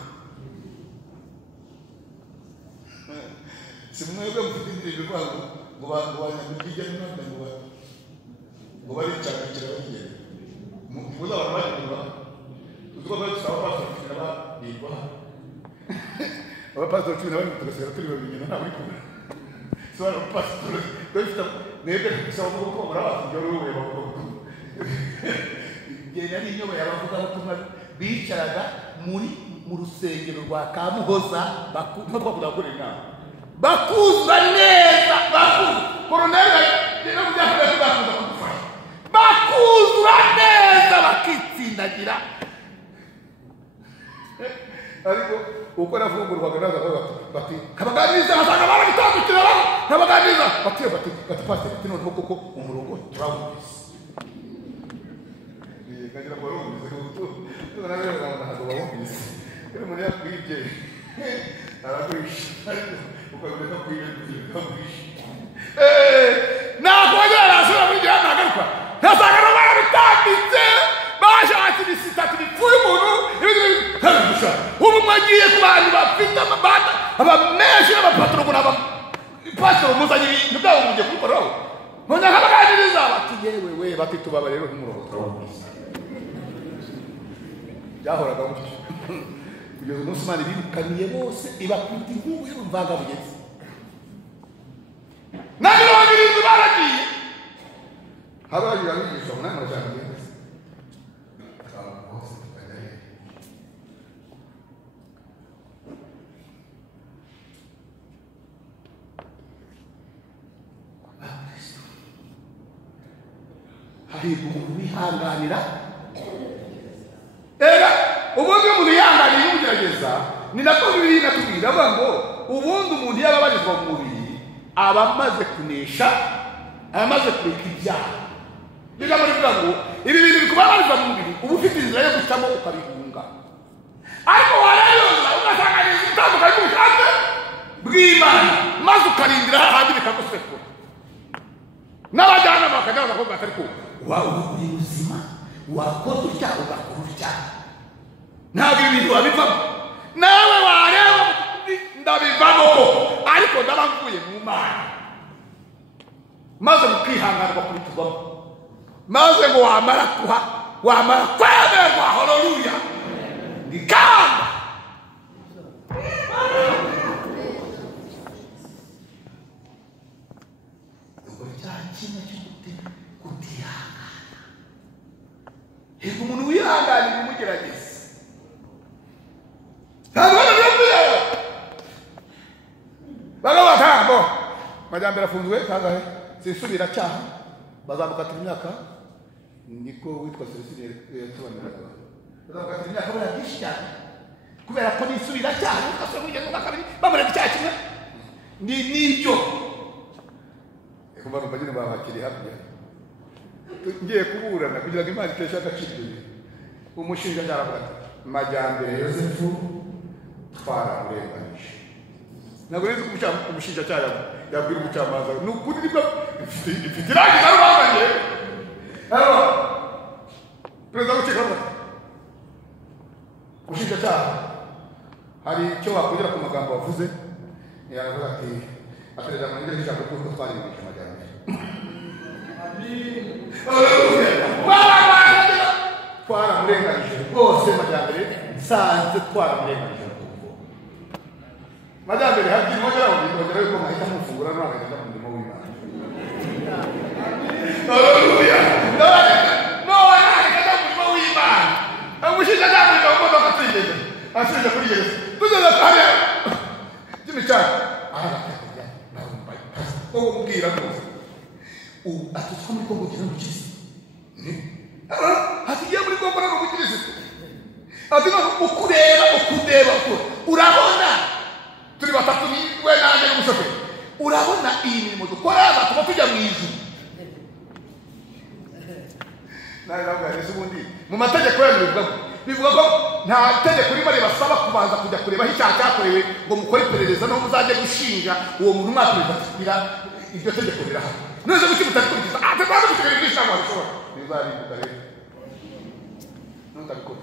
si mwebwe mufite indirimbo ivuga ngo banyamujya none ngo baricakira bagenda muza barabanyura uziko dusaba pastor n'abandikwa abapastor 11 tugasera turi babiri na buri kumwe so pastor dufite mwebwe tusaba ko murabaza ibyo ruwe bavuga ngenda ari nyoba yabavuga ubutumwa bicaraga mu rusengero rwa Kamuhoza bakunda gukora inama bakuza neza bakuza koroneli rero byakunda kubakuza kudufasha bakuza neza bakitsindagira ariko uko nafungurwaga naza bati kabaganiza basanga barabitandukira babo kabaganiza bati pastor ati none koko umurongo turawumvise kagira ngo rumvise ko tunarebe ngo bawumvise rero muri yakwije aragurisha ukabona kwiyenda nakongera arasura muri gihe nagaruka nasanga no barabitanditse bashatse ibisitatu bipfuye umuntu ibintu ubu mwagiye ku bantu bafite amabanda abamenshi n'abapatro ngo n'abapatro muzanye ibintu byabo mugiye kubikoraho none akabaganiriza bati yewe we bati tubaba rero nk'umurongo turawumvise byahoraga gutyo kugeza umunsi Imana ibirukaniye bose ibakubita inkungu y'urumvaga bugeze na mirongo irindwi baragiye habagira abigisha umunani barashaka bugeze hahirwa umuntu wihanganira ubundi umuntu yihanganiye umugerageza ni nako Bibiliya inatubwira avuga ngo ubundi umuntu yaba abarizwa mu mubiri aba amaze kunesha aba amaze kureka ibyaha niba murivuga ngo ibi bintu bikuba abarizwa mu mubiri uba ufite inzira yo gucamo ukabihunga ariko warayoza ugasanga ni itandukanye n'ubushake bw'Imana maze ukarindira hahandi bikagusekura n'abajyanama bakagaragaza ko batari ko waba uri ubuzima wakoze utya ugakora utya ntabwo ibintu wabivamo nawe wareba ndabivamo ariko ndabavuye mu Mana maze mukihanganirwa kubiturwamo maze ngo wamara kwemerwa haleluya ngikamba hego umuntu wihanganira umugerageza bagabatambo majyambere afunzwe kangahe sisubira cyaha bazamukatira imyaka niko witwa Celestine yasobanuraga bazamukatira imyaka baragisha cyane kubera ko nisubira cyaha ukasoma ugeze mu kabiri bamureka icyaha kimwe nibyo kumva bagire babakiri hakurya ngiye kuburana kugira ngo Imana iteshe agaciro umushinga cyaravuga majyambere Yosefu twaramurenganije ntabwo nzi umushinga cyara yabwira umucamanza ni ukuri nibwo ifite irangi na rubanganye perezida w'urukiko umushinga cyara hari icyo wakongera ku magambo wavuze yaravuga ati aperezida mwongere ijambo kuko twarimbisha amajyambere twaramurenganije rwose majyambere nsanze twaramurenganije majyambere hagiye imojera wongera yuko mwahita mufungura n'abagenda mu murimo w'Imana haleluya none ahita mu murimo w'Imana amushinja cyane mu modoka atigeze ashinja kuri Yesu tugeze kare cy'imicana aragateka narumbaye ko ubwira rwose atutwa muri Kongo gira n'ukizi hatigiye muri Kongo no gukiriza ati no ukudeba urabona turi batatu ni we nande n'umusofe urabona iyi mirimo dukora batuma tujya mu ijuru nawe nabwo Yesu ubundi mu mategeko ya bivuga ko nta tegeko rimwe ribasaba kubanza kujya kureba aho icyaha cyakorewe ngo mukore iperereza no muzajye gushinja uwo muntu mwaperezida iryo tegeko rirahari neza guki mutabikurikiza tugomba guteganya byinshi ntabwo wabishobora bizarimbuka rero ntutabikora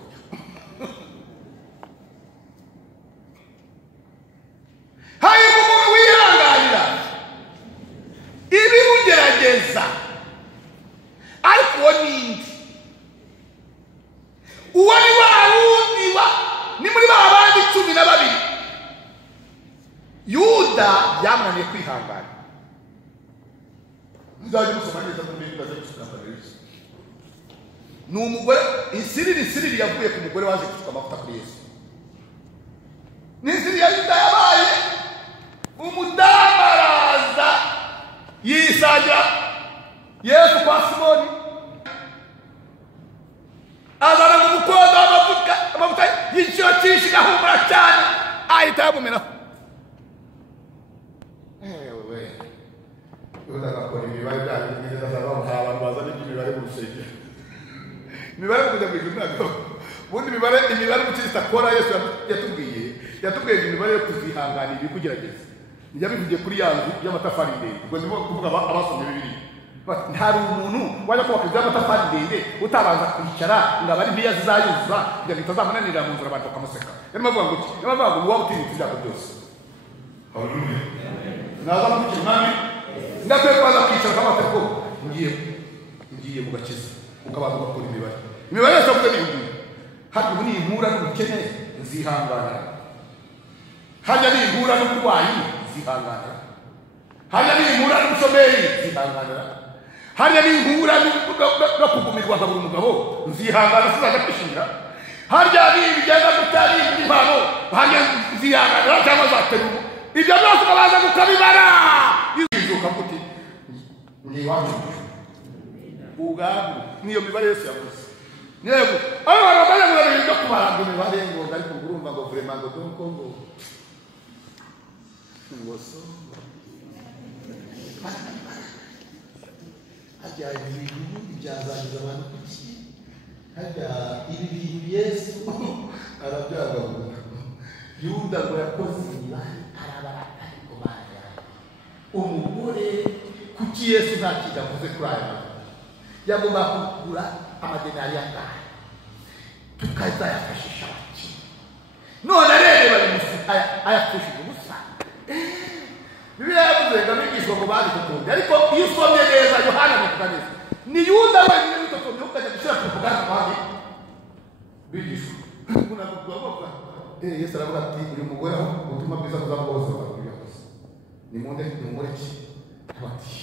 hanyuma umuntu wihanganira ibimugerageza ariko uwo nindi uwo ni wa wundi ni muri ba bandi 12 Yuda yamunaniye kwihangana nzajya musoma neza mu mbere baze gusukamba rero ni umugore isiriri yavuye ku mugore waje gusuka amavuta kuri Yesu ni isiriri ya Yuda yabaye umudamaraza yisagira Yesu kwa Simoni azana mu mukondo amavuta y'icyo cyinshi gahumura cyane ahita yamumena udakora imibare byari neza abantu bazana imibare mu rusengero imibare kujya mu ijuru ntabwo ubundi imibare mu cyista kora Yesu yatubwiye imibare yo kuzihanganira ibikugerageza njya bivugiye kuri yanzu y'amatafari ndende ubwo ndimo kuvuga abasomye Bibiliya nta umuntu wajya kubaka inzu y'amatafari ndende utabanza kwicara ngo abari ntiya zizayuzuza kugira ngo itazamunanira mu nzira abantu bakamuseka yarimo avuga ngo uwaba utinyitse ibyago byose haleluya naza no kugira umwami ndakwiye kubanza kwicara akabaza ko ngiye mu gakiza ukabanza ugakora imibare yose avuga ni ibintu hano ubu nimpura n'ubukene nzihanganira hajya nimpura n'uburwayi nzihanganira hajya nimpura n'ubushomeri nzihanganira hajya nimpura no kugumirwa nka buri mugabo nzihangana sinajya kwishimira harya bigenda gutari impano harya nzihanganira cyangwa zaterura ibyo byose ukabanza gukabibara izuka kuti ni wanyu ubwabo niyo mibare yose yavuze yego aho barabaya ngo byo kubaranga imibare ngo ariko urumva ngo vraiment ngo donc ngo ngoso hajya ibintu byazangiza abantu kuki hajya ibi bintu Yesu arabyaga Yuda ngo yakoze imibare arabara ariko baya umugore kuki Yesu ntakijya avuze kuri aya yagomba kugura amadenari yangahe tukazayafashisha baki none rero bari musa ayafashije ubusa Bibiliya yavuze ngo abigishwa ngo bari kutumva ariko iyo usomye neza Yohana neza ni Yuda wenyine witotomye ukajya gushyira ku ruganda rwawe bigishwa unavuga Yesu aravuga ati uyu mugore aho ubutumwa bwiza buzamubose bakubwira ni munde n'umureki ati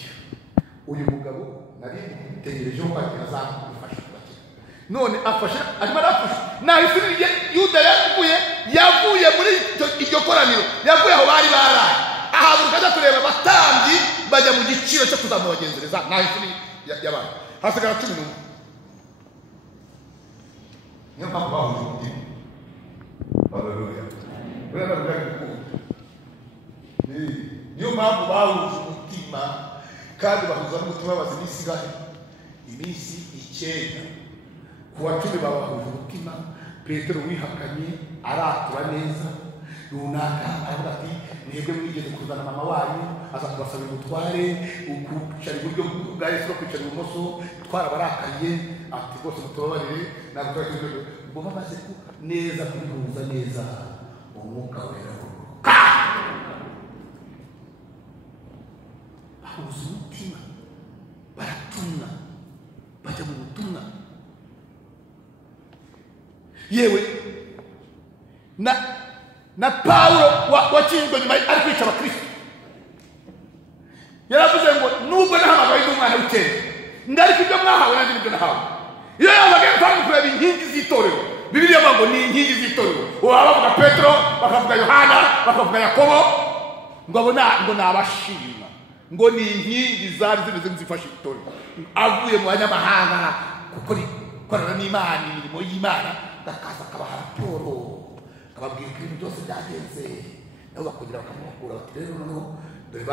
uyu mugabo nari tegereje ko azamufasha none afasha arimo arafasha nahise Yuda yavuye muri iryo koraniro yavuye aho bari baraye ahabuka ajya kureba abatambyi bajya mu giciro cyo kuzamubagenzereza nahise yabaye hasigara 11 niyo mpamvu bahuje umutima haleluya niyo mpamvu bahuje umutima kandi bahuza n'umutima bazi iminsi 9 kuwa 10 bahuje umutima Petero wihakanye aratura neza runaka aravuga ati mwebwe mwigeze kuzana mama wanyu aza kubasaba umutware ukucara iburyo bwa Yesu no kwicara ibumoso twarabarakariye ati rwose mutobarire ntabwo twari bo bamaze ku neza kubihuza neza umwuka wera bahuza umutima baratumwa bajya mu butumwa yewe na Paulo wakinzwe nyuma ari kwica abakristo yaravuze ngo nubwo nahamagaye n'umwana w'ikene ndariko ibyo mwahawe nanjye nibyo nahawe iyo yabaga kandi kureba inkingi z'itorero Bibiliya ngo ni inkingi z'itorero bavuga Petero bakavuga Yohana bakavuga Yakobo ngo abo ngo nabashima ngo ni inkingi zari zimeze nk'izifasha itorero avuye mu banyamahanga gukorana n'Imana imirimo y'Imana bakaza akabaha raporo ababwira ibintu byose byagenze nabo bakongera bakamukura bati rero noneho dore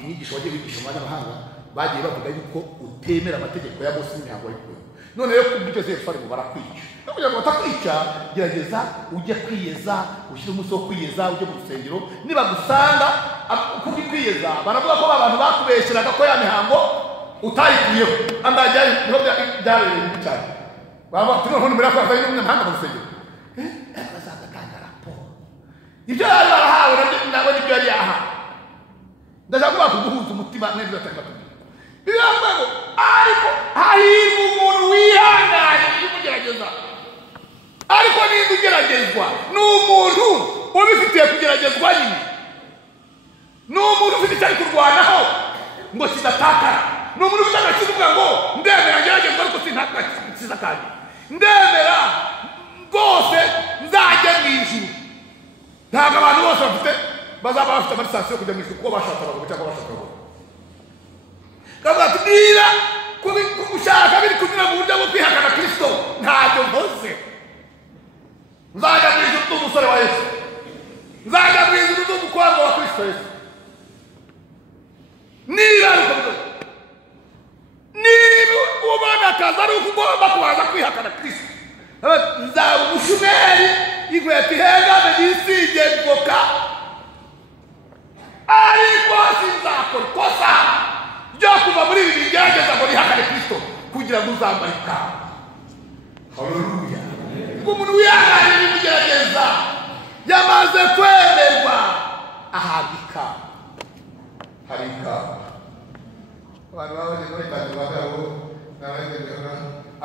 inyigisho wagiye bigisha mu banyamahanga bagiye bavuga yuko utemera amategeko ya Mose n'imihango y'ukuri none yo kubigeze Yerusalemu barakwica kugira ngo batakwica gerageza ujye kwiyeza ushyire umunsi wo kwiyeza ujye mu rusengero niba gusanga kuko kwiyeza baravuga ko abantu bakubeshyeraga ko ya mihango utayikuyeho andajyayo niho byabereye bibi cyane baba tunoho muri ako azanye n'umunyamahanga mu rusengero bazagatanga raporo ibyo yari barahawe nabwo nibyo yari yahawe ndashaka kuvuga kuguhuza umutima neza atanga birambo ariko hahirwa umuntu wihanganye y'umugerageza ariko niba ugeragezwa ni umuntu ubifitiye kugeragezwa nyine ni umuntu ufite icyo ari kurwanaho ngo kidatakara ni umuntu ufite agakivuga ngo ndemera ngeragezwa ariko sintakasiza kandi ndemera rwose nzajya mu ijuru ntabwo abantu bose bafite bazaba bafite amarisasiyo yo kujya mu ijuru kuko bashaka abagabo cyangwa bashaka abagabo kavuga ati niba gushaka biri kunyura mu buryo bwo kwihakana Kristo ntacyo mvuze nzajya mu ijuru n'umusore wa Yesu nzajya mu ijuru n'umukobwa wa Kristo Yesu niba ubona akazi ari uko ugomba kubanza kwihakana Kristo nzaba umushumeri inkweto ihengame nisige voka ariko sinzakora ikosa ryo kuva muri ibi bigerageza ngo nihakane Kristo kugira ngo uzambare ikamba. Haleluya. Umuntu wihanganye n'ibigerageza yamaze kwemerwa ahabwa ikamba. Hari ikamba abantu babaje muri kandi bagabo n'abagendera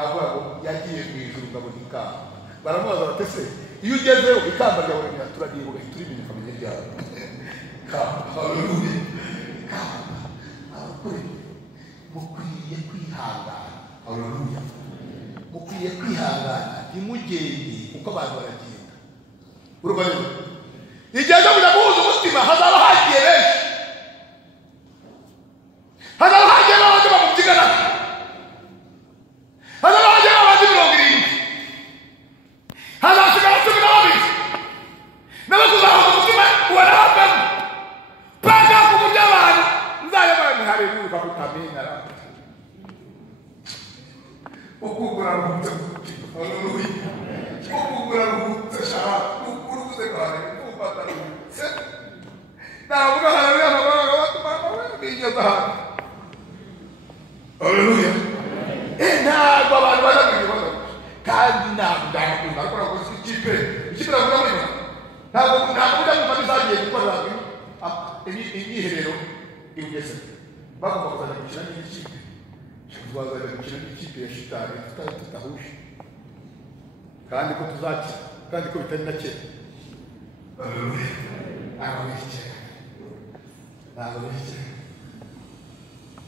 avuga ngo yagiye mu ijuru ngabona ikamba baramubaza batese iyo ugezeyo ikamba ryawe turadiye ngo turi ibintu kamenya ryawe. Haleluya. Mukwiye kwihangana. Haleluya. Mukwiye kwihangana ntimugende uko abantu baragenda. Urumva igihe cyo kujya guhuza umutima hazaba hagiye benshi, hazaba hagiye n'abandi bamubyigana, hazaba hagiye n'abandi 70, hazasigara 12 n'abakuzahuza umutima uwarabagamo paka ku buryo abantu nzayabana haleluya bakutamenya ra ukugura ruhutse. Haleluya. Ukugura ruhutse shara ukuruze kare upata ruhutse navuga haleluya navuga batumana bijya dahana. Haleluya. Ntabwo abantu barabivuga kandi ntabwo ndakunda akora ko ikipe navuga muri ntabwo ndamufata izagiye gukora imyiherero igeze bagomba kuzajya gukina n'ikipe twazajya gukina n'ikipe ya shitani tutahuje kandi ko tuzakina kandi ko bitari na kera. Ntabwo bikira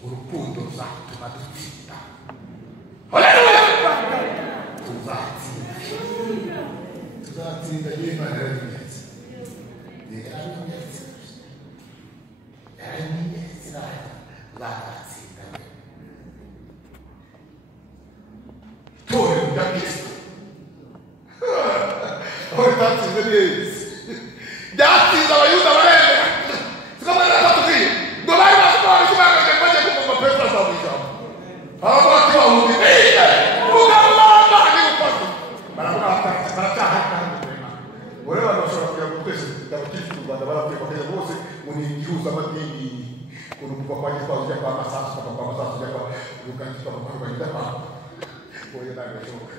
urukundo ruzatuma dutsinda. Haleluya. Tuzatsinda y'Imana yabigenze. Torero rya Kristo aho ritatsinze neza ryatsinze abayuda baremera tukamara natatukiye ngo bari basubara kubagaje baje kumva Petero azabija abo bati bahumbi ugamamba ni ukoze barataha ore bashobora kujya gutwese ndabakije u Rwanda barapfuye bakajya bose muri igihuza amadini kurupa kwa kwa kwa masasu kwa masasu kwa ukandika kwa kwa oya nabishoboka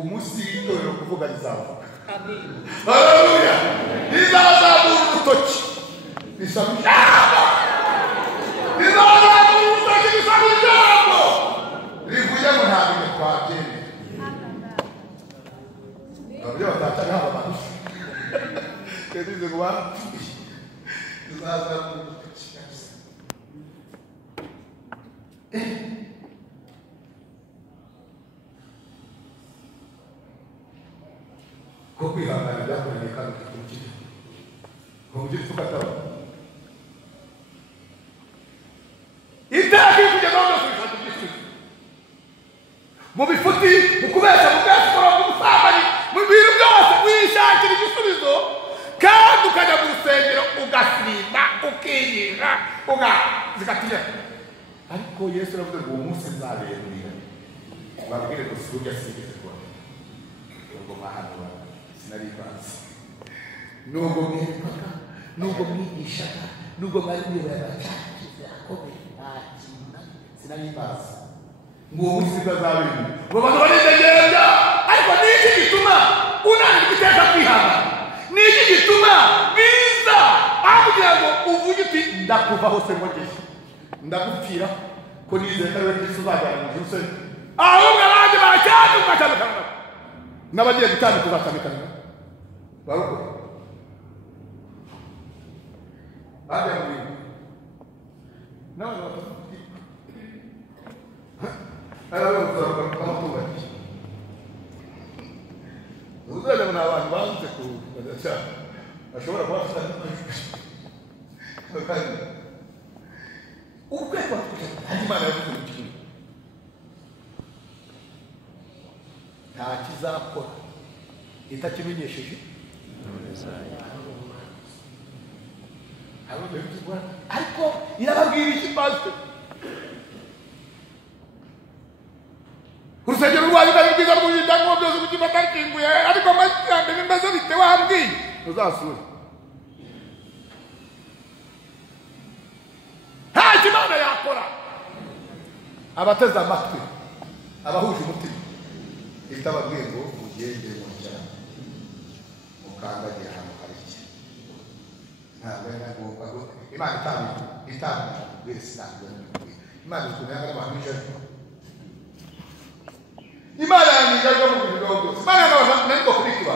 umunsi w'itorero kuvuga rizavuga. Amen. Haleluya. Rizazamura urutoki risaba ijambo, rizazamura urutoki risaba ijambo rivuye ngo nta bintu twabyemera. Abyo batacana haba abantu kedize ngo barapfuye rizazamura urutoki kabisa. Ko kwihangana byakoranye kandi tukukira ngo mujye tukataba itaki kujya no kwifata igisubizo mu bifuti mu kubesha mu gasikora mu gusambani mu bintu byose wishakira igisubizo kandi ukajya mu rusengero ugasimba ukiyinga zigatinya ariko Yesu aravuze ngo umunsi nzaberurira babwire ko sibujya sinigeze kubona nubwo mwahanura sinari bazi nubwo mwibukaga nubwo mwigishaga nubwo mwari muyoboye abacacu yakomeye nta kintu sinari bazi ngo uwo munsi utazabera ngo abantu barizegera ariko ni iki gituma unanirwa iteka kwihana ni iki gituma biza aho kugira ngo uvuge uti ndakuva hose ngogeze ndagupfira ko nizeye ko ari we Kristo uzajyana mu ijuru se ahubwo abandi baracyane ugatandukana n'abagiye gutandukana uzatandukana barukora bajya mu bintu n'abantu batandukanye abaturage uzajya ngo ni abantu banze kubaza cyane ashobora kuba afite ubukwe hari Imana yavuze mu kintu nta kizakora itakimenyesheje ariko irababwira iki pastor urusengero rwayo kandi rwiza rw'ibyangombwa byose umutima atakinguye ariko amajyambere bimeze bite wambwiye uzasura nta Imana yakora abateze amatwi abahuje umutima itababwiye ngo ugende mu cyaro ukandagira ahantu hari iki ntabwo ari ngombwa Imana itanga wese ntabwo Imana ikunyaga abantu ijana Imana yanyigaga mu bintu byose Imana ntabwo kubikira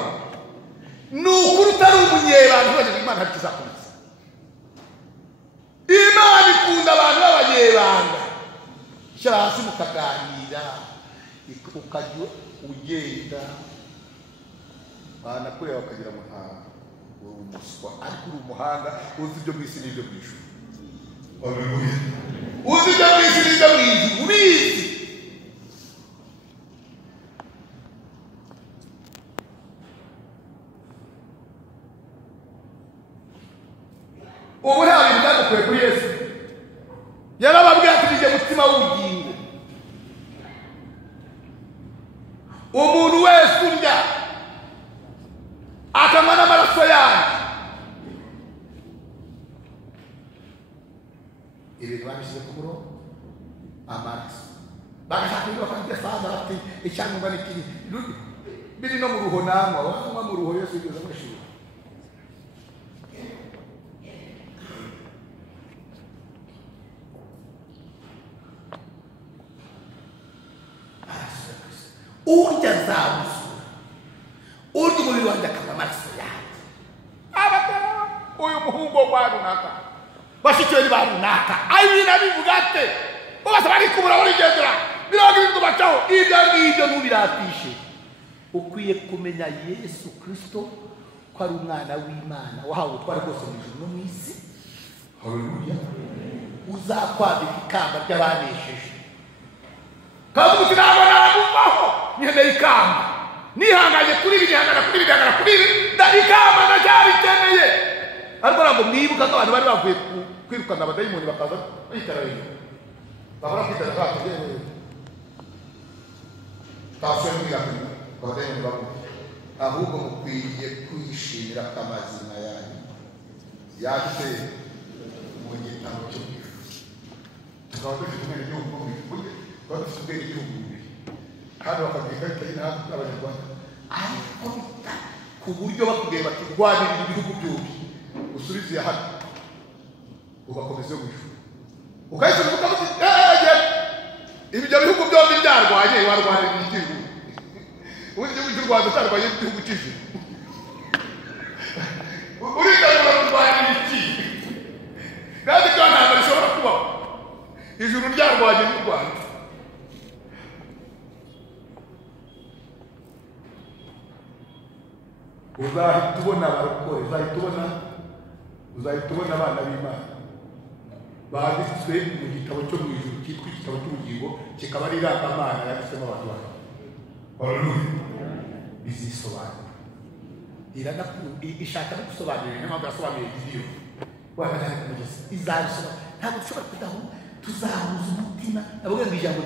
ni ukuri utari umunyebanga wese Imana ntikizakomeza Imana ikunda abantu b'abanyebanga shyira hasi mukaganira ukajya ugenda banakureba bakagira ngo nta uri umuswa ariko uri umuhanga uzi ibyo mu isi n'ibyo mu ijuru uzi ibyo mu isi n'ibyo mu ijuru ubizi ubu nta bintu byadukuye kuri Yesu yarababwira ati nige mutima w'ubugingo umuntu wese urya akanywa n'amaraso yanjye ibintu babishyize ku murongo amaraso bagashaka ibyo bakajya fanda bati icyangombwa ni kiri biri no mu ruho nanywa wanywa mu ruho Yesu yigeze amashuri urya nzawusura urya umubiri wanjye akanywa amaraso yanjye abagabo uyu muhungu wa runaka bashyikiwe ni ba runaka ibintu abivuga ate bose bari kubura barigendera mirongo irindwi bacaho ibyo ngibyo ntubiratishe ukwiye kumenya Yesu Kristo ko ari umwana w'Imana wahawe ubutware bwose mu ijuru no mu isi haleluya uzakwambika ikamba ry'abanesheje kavuga uti ntabwo naguvaho nkeneye ikamba nihanganye kuri ibi nihangana kuri ibi nihangana kuri ibi ikamba ndacyarikeneye ariko ntabwo mwibuka ko abantu bari bavuye kwirukana abadayimoni bakaza bicara hejuru bahora kwitana bategereje taswe mwirabura abadayimoni bavuye ahubwo mukwiye kwishimira ko amazina yanyu yanditse mu gitabo cy'ubwiru tukaba dufite umwene igihugu bumwe tukaba dufite ubwenge igihugu bubiri kandi bakabwira ikarita y'intambwe n'abanyarwanda ariko ku buryo bakubwiye bati rwanirira ibihugu byombi usubize iya hano ugakomeza yo gushura ukahita ukavuga ibyo bihugu byombi byarwanye warwanirira igihugu ubundi igihugu cy'u Rwanda cyarwanye igihugu cy'ijuru uritabira kurwanirira iki kandi ko ntabwo bishobora kubaho ijuru ryarwanye n'u Rwanda uzahita ubona abarokore uzahita ubona abana b'Imana banditswe mu gitabo cyo mu ijuru cyitwa igitabo cy'ubugingo kikaba ari irangamana yanditswemo abantu bane haleluya bizisobanura ishaka no gusobanurira niyo mpamvu yasobanuye Gideon waba ntari kumugeza izabisobanura ntabwo ushobora tuzahuza umutima avuga ngo ijambo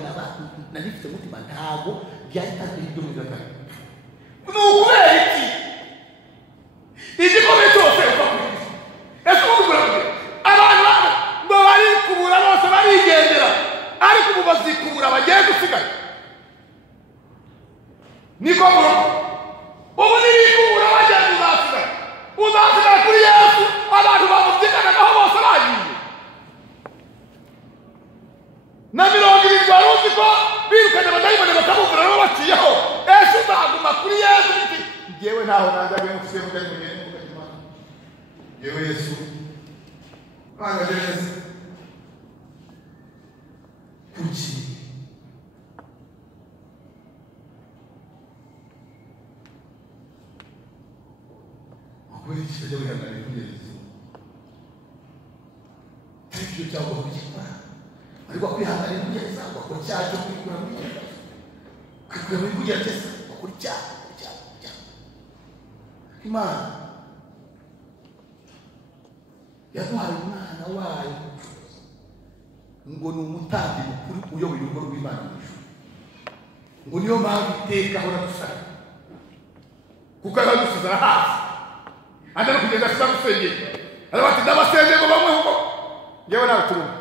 nalifite umutima ntabwo byahitaga ibyo mu gatatu ni ukubera iki igikombe cyose uva kuri Kristo ese ubugura abantu ngo bari kubura bose barigendera ariko ubu bazikubura bagiye gusigara niko ngo ubu nibikubura bagiye uzasigara kuri Yesu abantu bamubyigana naho bose bagiye na 70 wari uzi ko birukanye abadayimoni bakamubura nabo baciyeho ese uzaguma kuri Yesu iti ngewe ntaho nanjye mufite mudayimoni ngewe Yesu mwana Yesu kuki wakubera iki kajya wihangane kugeza icyo cyangwa kugikora ariko kwihangane kugeza wakora icyaha cyo kwikura muri kugerageza wakora icyaha Imana yaduhaye umwana wayo ngo ni umutambyi mukuru uyoboye urugo rw'Imana mu ijuru ngo niyo mpamvu iteka ahora dusara kuko aradusiza hasi andi no kugenda asiba gusengera aravuga ati ndabasengeye ngo bamwe huko ngewe nawe turumva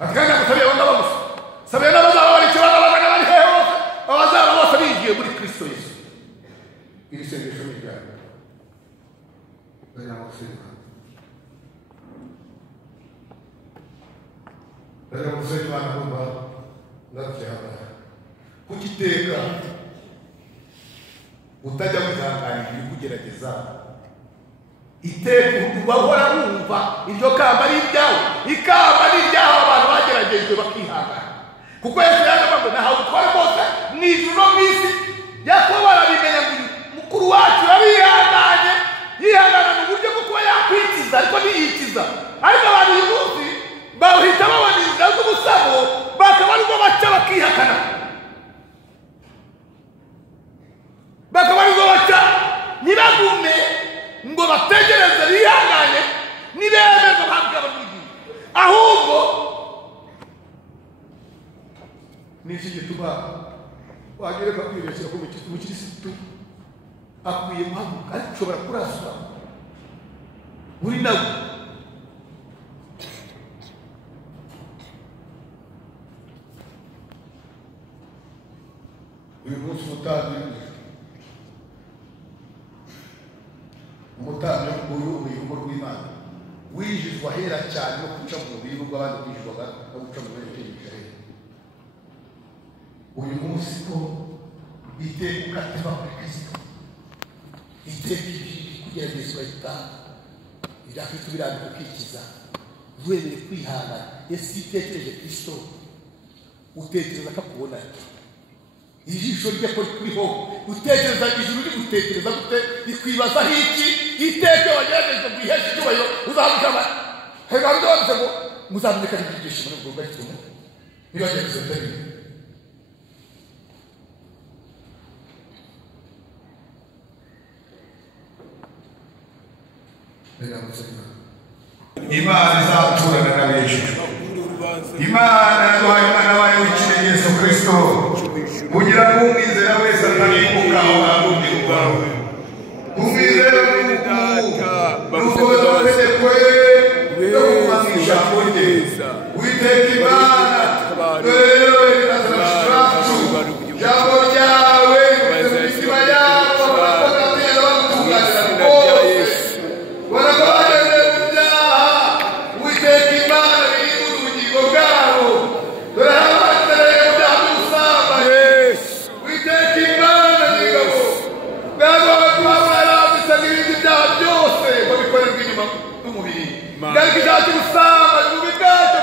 ati kandi nagusabiye wenda bagusa sabiye n'abazaba bari ikibazo abagana bari hehe hose abazaba bose bigiye muri Kristo Yesu iri sengesho ni ryawe bari namusenga bari namusenga Imana numva ndabyihangana kugiteka utajya wihanganira ibiri kugerageza iteka ubahora wumva iryo kamba ari iryawe ikamba ari iryaho abantu bageragejwe bakihangana kuko Yesu yavuga ngo nahawe utware bose mu ijuru no mu isi Yakobo barabimenya ngo mukuru wacu yarihanganye yihangana mu buryo bwo kuba yakwikiza ariko ntiyikiza ariko abantu uyu munsi bahita babona inzira z'ubusamo bakaba aribwo baca bakihakana bakaba aribwo baca ntibagume ngo bategereze bihangane nibemerwa bahabwa abamwigiye ahubwo ni iki gituma wagereka kwibeshya ko umukirisitu akwiye guhaguruka ariko ushobora kuraswa uri nawe uyu munsi umutambyi uyoboye urugo rw'Imana wijizwa hera cyane no guca mu mubiri w'abandi bijizwaga no guca mu mubiri w'Isirayeli uyu munsi ko iteka ukatema kuri Kristo iteka kugeragezwa itanga ibyakristo birambika ukikiza wemere kwihangana Yesu itekereje Kristo utekereza ko akubona ijisho rye ko kuriho utekereza ijuru uri gutekereza gute ikwibaza hiki iteke wageragejwe guhesha icyubahiro uzamukama hega ndo wavuze ngo muzamenyekana ibyishimo n'ubwo bw'icyo biragerageza utari Imana izaturana n'abejejwe Imana yaduhaye umwana wayo w'ikine Yesu Kristo kugira ngo umwizera wese atarimbuka ahubwo rwawe umwizera n'ubwo amategeko ye no kumva ijambo rye witeka Imana rero irazabashacu ijambo ryawe imitima yabo bakagatera bagutunganira rwose baragabanya ibyaha witeka Imana biri mu bugingo bwabo dore abatereye ibyaha by'ubusambanyi witeka Imana n'ingabo bwabo baguhabura bisabwa ibindi byaha byose ngo bikorerwe inyuma n'umubiri ariko icyaha cy'ubusambanyi mu bigacyo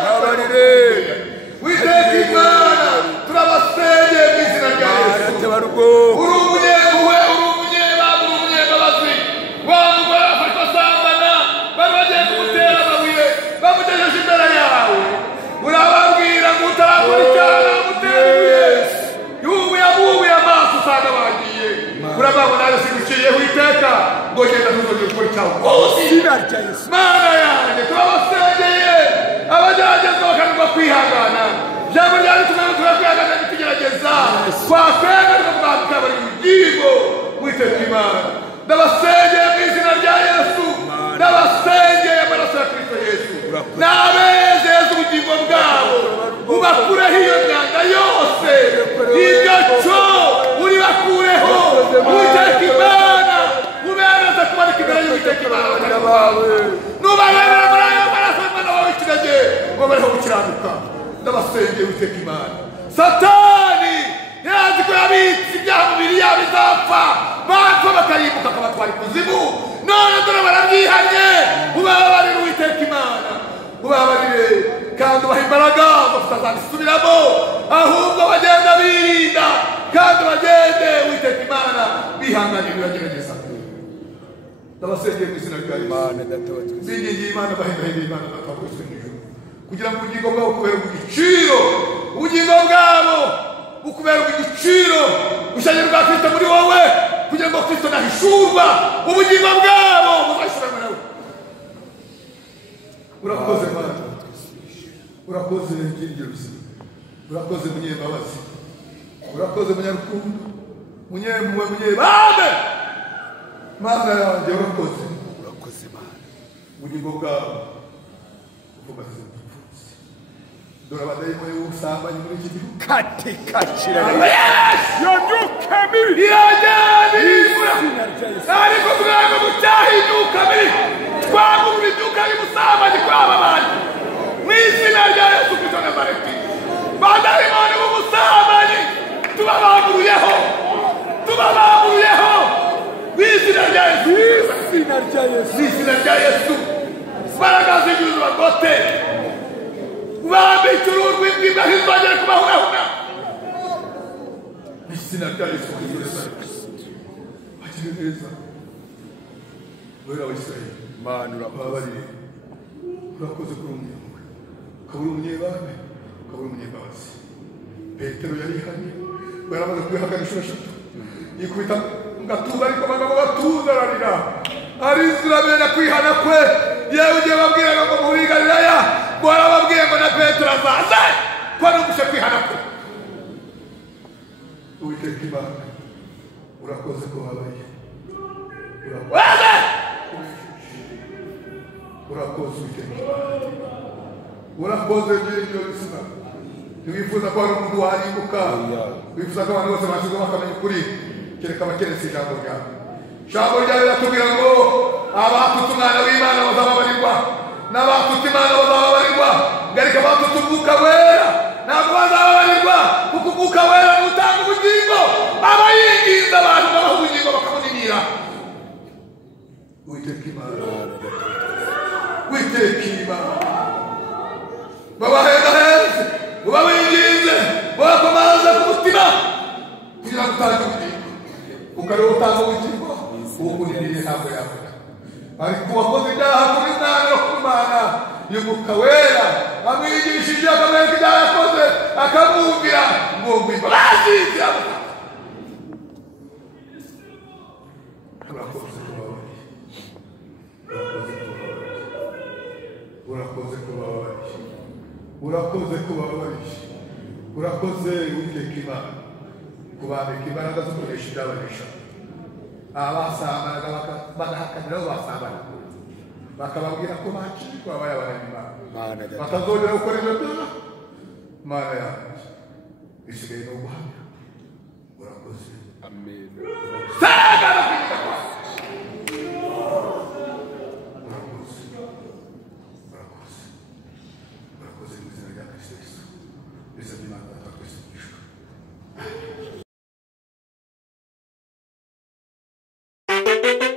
witeka Imana turabasengeye mu izina rya Yesu uri umunyempuhwe uri umunyebanga uri umunyembabazi wa mugore afashwe asambana bari bagiye kumutera amabuye bamugejeje imbere yawe urababwira ngo utarakora icyaha namutera ibuye yubuye amubuye amaso usanga bagiye rwabo nawe siguciyeho iteka ngo genda ntuzongere gukora icyaha izina rya Yesu. mana yanjye turabasengeye abageragezwa bakanirwa kwihangana ijambo ryawe tukanirwa kwihangana n'itugerageza twakwemerwa bwabika bari mu bugingo witeka imana ndabasengeye mu izina rya Yesu ndabasengeye amaraso ya Kristo Yesu n'abezeza ubugingo bwabo ubakureho iyo myanda yose iryo cyo uribakureho witeka imana ubereze kubarika imbere y'uwiteka imana bawe nubarebera muri ayo maraso y'umwana wawe w'ikirage ngo bareho gukiranuka ndabasengeye witeka imana satani yazi ko yabitse ibyaha mubiri yabo izapfa bapfa bakarimbuka akabatwara ikuzimu none dore barabyihanye ubabarire uwiteka imana ubabarire kandi ubaha imbaraga bafite azabisubiramo ahubwo bagenda birinda kandi bagende uwiteka imana bihanganira iragerageza ndabasengeye mu izina rya Yesu mbingingiye imana bahindahindira imana batwakwiswe n'ijuru kugira ngo ubugingo bwabo kubera igiciro ubugingo bwabo bukubera igiciro gushanya rwa Kristo muri wowe kugira ngo Kristo nahishurwa ubugingo bwabo buzashyirana nawe urakoze mana urakoze ngingiro bizima urakoze munyembabazi urakoze munyarukundo munyempuhwe munyebambe mana yanjye urakoze mana ubugingo bwabo bukomeze gupfutse dore abadayimoni b'ubusambanyi muri iki gihugu katika kiraro yoduka mibi iraganirira ariko mwana mutahinduka mibi twagumva ibyuka y'ubusambanyi kw'aba bantu mu izina rya Yesu Kristo Nazareti badayimoni b'ubusambanyi tubabaguruyeho mu izina rya Yesu imbaraga z'ijuru bagote bambike uruhu rw'imbwa ntizongere kubahunahuna mu izina rya Yesu Kristo Nazareti bagire neza wera wa Isirayeli mana urababarire urakoze kuri umunyampuhwe ukaba uri umunyebambe ukaba uri umunyembabazi Petero yarihanye yaramaze kwihakana inshuro 3 yikubita mu gatuza ariko abagabo batuza ararira arizura bene kwihana kwe yewe ugiye babwiraga ngo muri Galilaya ngo arababwiye ngo na Petero azaze ko numvise kwihana kwe uwiteka imana urakoze ko wabaye urakoze uwiteka imana urakoze ngiryo bizima ntiwifuza ko hari umuntu warimbuka wifuza ko abantu bose bashyirwa bakamenya ukuri kereka abakeretse ijambo ryawe riratubwira ngo abatutse umwana w'imana bazababarirwa n'abatutse imana bazababarirwa ngarika abatutse umwuka wera ntabwo bazababarirwa kuko umwuka wera n'utanga ubugingo aba yinginze abantu babaha ubugingo bakamuninira witeka imana babahedaheze ubabinginze babakomanze ku mutima kugira ngo utange ubugingo ukareba utanga ubugingo ubukuniniye ntabwo yabona ariko uwakoze ibyaha kuri mwana no ku mana y'umwuka wera amwigishije akamwereka ibyaha yakoze akamwumvira ngo ngwimba bazinzira urakoze kubabarisha urakoze witeka imana kubambika imbaraga zo kunesha ibyabarisha abasambanaga bagahakanira aho basambana bakababwira ko bakirwa bayabahanye imana batazongera gukora ibyo byaha mana yanjye bisigaye no guhamya urakoze amen Thank you.